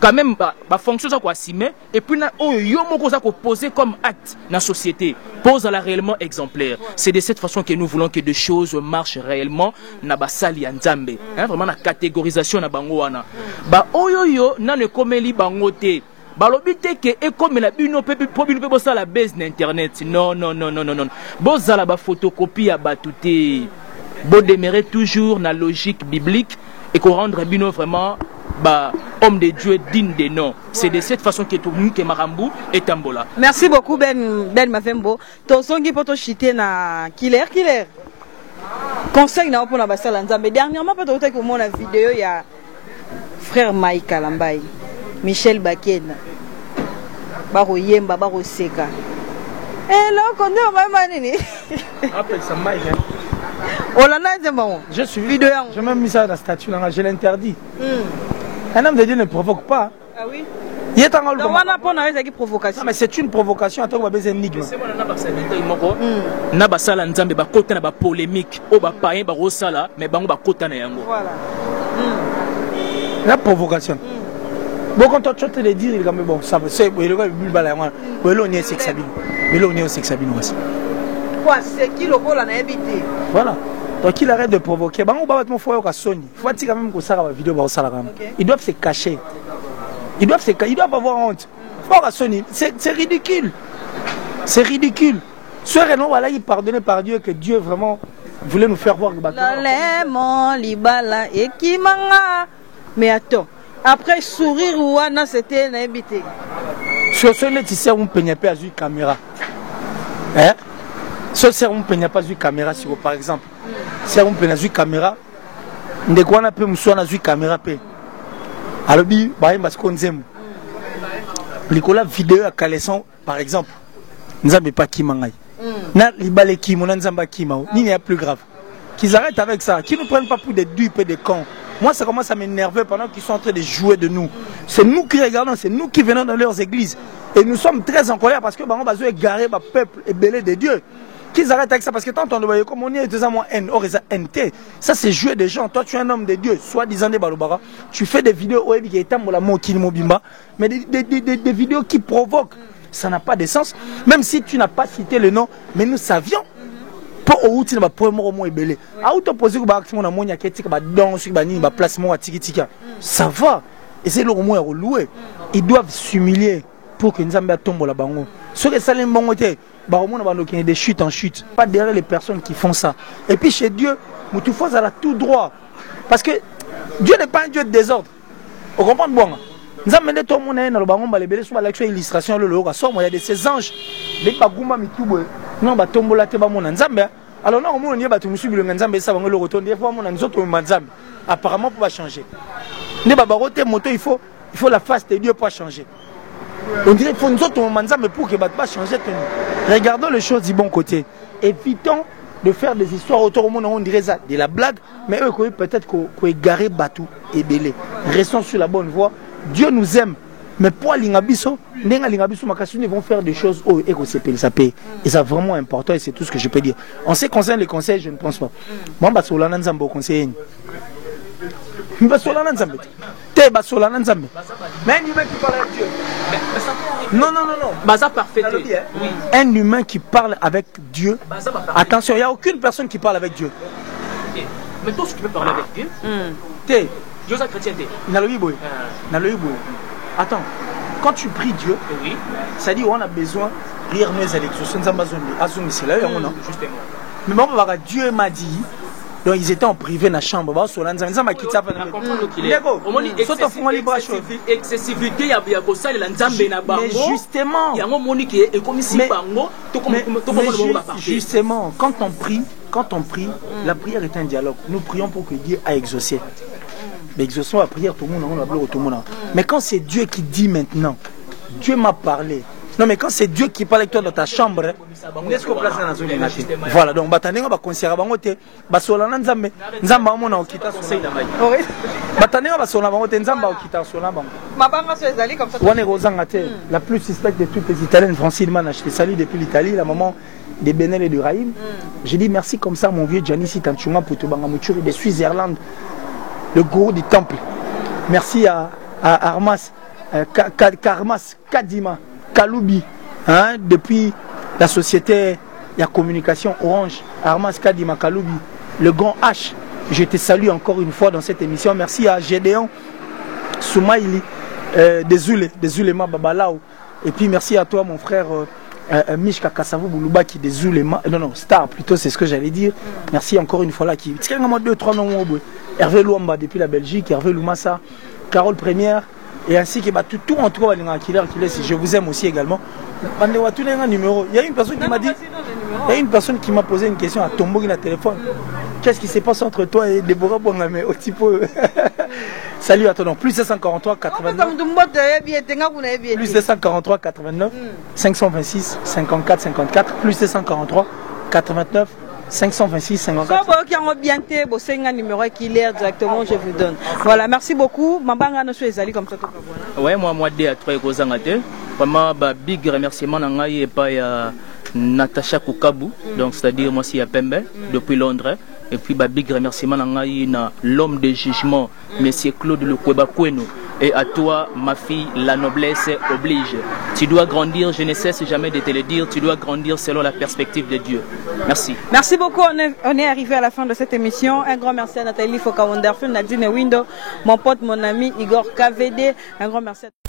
quand même, fonction ça quoi s'y et puis Oyo Moko ça poser comme acte dans la société. Pose à la réellement exemplaire. C'est de cette façon que nous voulons que des choses marchent réellement. Na basali Nzambe. Vraiment la catégorisation na bangoana. Bah Oyo na ne komeli bangote. Balobite que et comme la bino pour ça la base d'internet. Non. Bozala ba photocopie à batouté. Bo demeurer toujours na logique biblique et qu'on rendre bino vraiment homme de Dieu digne de nom. C'est de cette façon que tout le monde que Marambou et Tambola. Merci beaucoup Ben Mafembo. Ton son qui peut chiter na killer. Conseil na pour na basala Nzambe. Dernièrement peut-être que mon vidéo il y a frère Mike Kalambai. Michel Bakena Baro Yemba Baro Seka. Et là on est au même année. Appelle ça Mike. Je suis vidéo. J'ai même mis ça dans la statue, je l'interdis. Un homme de Dieu ne provoque pas. Ah oui. Il est en haut. Provocation. Mais c'est une provocation à toi, on va énigme. Na basala Nzambe ba kota na ba polémique o ba païen ba rosala mais bango ba kota na yango. Voilà. La provocation. Bon, quand tu te le dire, il est comme bon, ça c'est le gars, il va là, mais là on est sexabine. Mais là on est au sexabine aussi. Quoi, c'est qui le rôle en habité? Voilà. Donc il arrête de provoquer. Bah on va mettre mon foyer au Sony. Il faut quand même que ça va vidéo au Salagram. Ils doivent se cacher. Ils doivent avoir honte. Faut à Sony, c'est ridicule. C'est ridicule. Ce Renaud voilà, il pardonné par Dieu que Dieu vraiment voulait nous faire voir le bateau. Mais attends. Après sourire ouana c'était n'habité. Sur ce net ici on peut pas une caméra. Hein? Sur ce on peut pas une caméra sur par exemple. Si on peut une caméra, ndé quoi on a peut muso na une caméra pe. Alors bi ba parce qu'on aime. Nicolas vidéo à Caleçon par exemple. Nous avons pas qui mangai. Na libale qui mon nzamba qui mao. Ni n'est plus grave. Qu'ils arrêtent avec ça, qu'ils ne prennent pas pour des dupes et des cons. Moi, ça commence à m'énerver pendant qu'ils sont en train de jouer de nous. C'est nous qui regardons, c'est nous qui venons dans leurs églises. Et nous sommes très en colère parce que on va se garer le peuple et belé de Dieu. Qu'ils arrêtent avec ça parce que tant on voit comme on est deux ans N, or NT. Ça, c'est jouer des gens. Toi, tu es un homme de Dieu, soi-disant des balobara. Tu fais des vidéos où il y a mais des vidéos qui provoquent. Ça n'a pas de sens. Même si tu n'as pas cité le nom, mais nous savions. Pour au outil ba pour mo ebele a auto poser ko ba action na monya ketika ba don sur ba ni ba placement à tiki ça va et c'est le moins à louer. Ils doivent s'humilier pour que Nzambe tombe la bango ce que ça les bon côté ba au moins ba qui des chutes en chute pas derrière les personnes qui font ça et puis chez Dieu mutu faut à la tout droit parce que Dieu n'est pas un Dieu de désordre on comprend bon Nzambe ne to mona na lo bango ba lebele sur l'action illustration le loka so il y a de ces anges les baguma mitubo non ba tombola te ba mona Nzambe alors non on y ba tu musubi le Nzambe ça bango le retourne des fois mona nzoto Nzambe apparemment pour pas changer ne ba barote moto il faut la face de Dieu pour changer on dirait qu'il faut nzoto Nzambe pour que ba pas changer regardons les choses du bon côté évitons de faire des histoires autour au monde on dirait ça de la blague mais eux peut-être qu'on égarer batou et belé restons sur la bonne voie. Dieu nous aime, mais pour l'ingabiso, ils vont faire des choses où et ça paye. Et c'est vraiment important et c'est tout ce que je peux dire. En ce qui concerne les conseils, je ne pense pas. Moi, je suis un conseiller. Je suis un Nzambe. Mais un humain qui parle avec Dieu. Non. Baza parfait. Un humain qui parle avec Dieu. Attention, il n'y a aucune personne qui parle avec Dieu. Mais toi, tu peux parler avec Dieu. Dieu est chrétien. Attends, quand tu pries Dieu, ça dit on a besoin de rire nos élections. Justement. Mais bon, Dieu m'a dit. Donc ils étaient en privé dans la chambre. Excessivité, justement, quand on prie, la prière est un dialogue. Nous prions pour que Dieu a exaucé. Mais exauçons la prière, tout le monde. Mais quand c'est Dieu qui dit maintenant, Dieu m'a parlé. Non, mais quand c'est Dieu qui parle avec toi dans ta chambre, est-ce qu'on place dans la zone? Voilà, donc Batanenga va considérer Bangote, Basolana Nzambe, Nzamba Mona Okita Sola. Batanenga Basolana Bangote, Nzamba Okita Sola. Mabanga Soezali comme ça. Wane Rosangate, la plus suspecte de toutes les Italiennes, Francine Mann, je te salue depuis l'Italie, la maman des Benel et de Raïm. J'ai dit merci comme ça, mon vieux Giannissi Tanchunga Poutobanga Mouchuri de Suisse-Irlande, le gourou du temple. Merci à Armas, Karmas, Kadima. Kaloubi, hein, depuis la société la communication Orange, Armas Kadima Kaloubi, le grand H, je te salue encore une fois dans cette émission. Merci à Gédéon Soumaïli, Désulema Babalao, et puis merci à toi mon frère Mishka Kassavou Boulouba qui Désulema, non, Star plutôt, c'est ce que j'allais dire. Merci encore une fois là qui. Hervé Luamba depuis la Belgique, Hervé Loumassa, Carole Première. Et ainsi que tout en tout je vous aime aussi également. Il y a une personne qui m'a dit, il y a une personne qui m'a posé une question à Tombo dans le téléphone. Qu'est-ce qui se passe entre toi et Déborah Bongame au type. Salut à toi, donc plus 743 89. Plus 743 89 526 54 54 plus 743 89 526 54. Numéro qui est directement, je vous donne. Voilà, merci beaucoup. Mabanga no Soezali comme ça. Ouais, moi à toi et vraiment big remerciement et pas Natacha Kukabu, donc c'est-à-dire moi si à Pembe depuis Londres. Et puis big remerciement à l'homme de jugement, Monsieur Claude Lukweba-Kwenu. Et à toi, ma fille, la noblesse oblige. Tu dois grandir, je ne cesse jamais de te le dire, tu dois grandir selon la perspective de Dieu. Merci. Merci beaucoup, on est arrivé à la fin de cette émission. Un grand merci à Nathalie Foka-Wonderful, Nadine Windo, mon pote, mon ami Igor KVD. Un grand merci à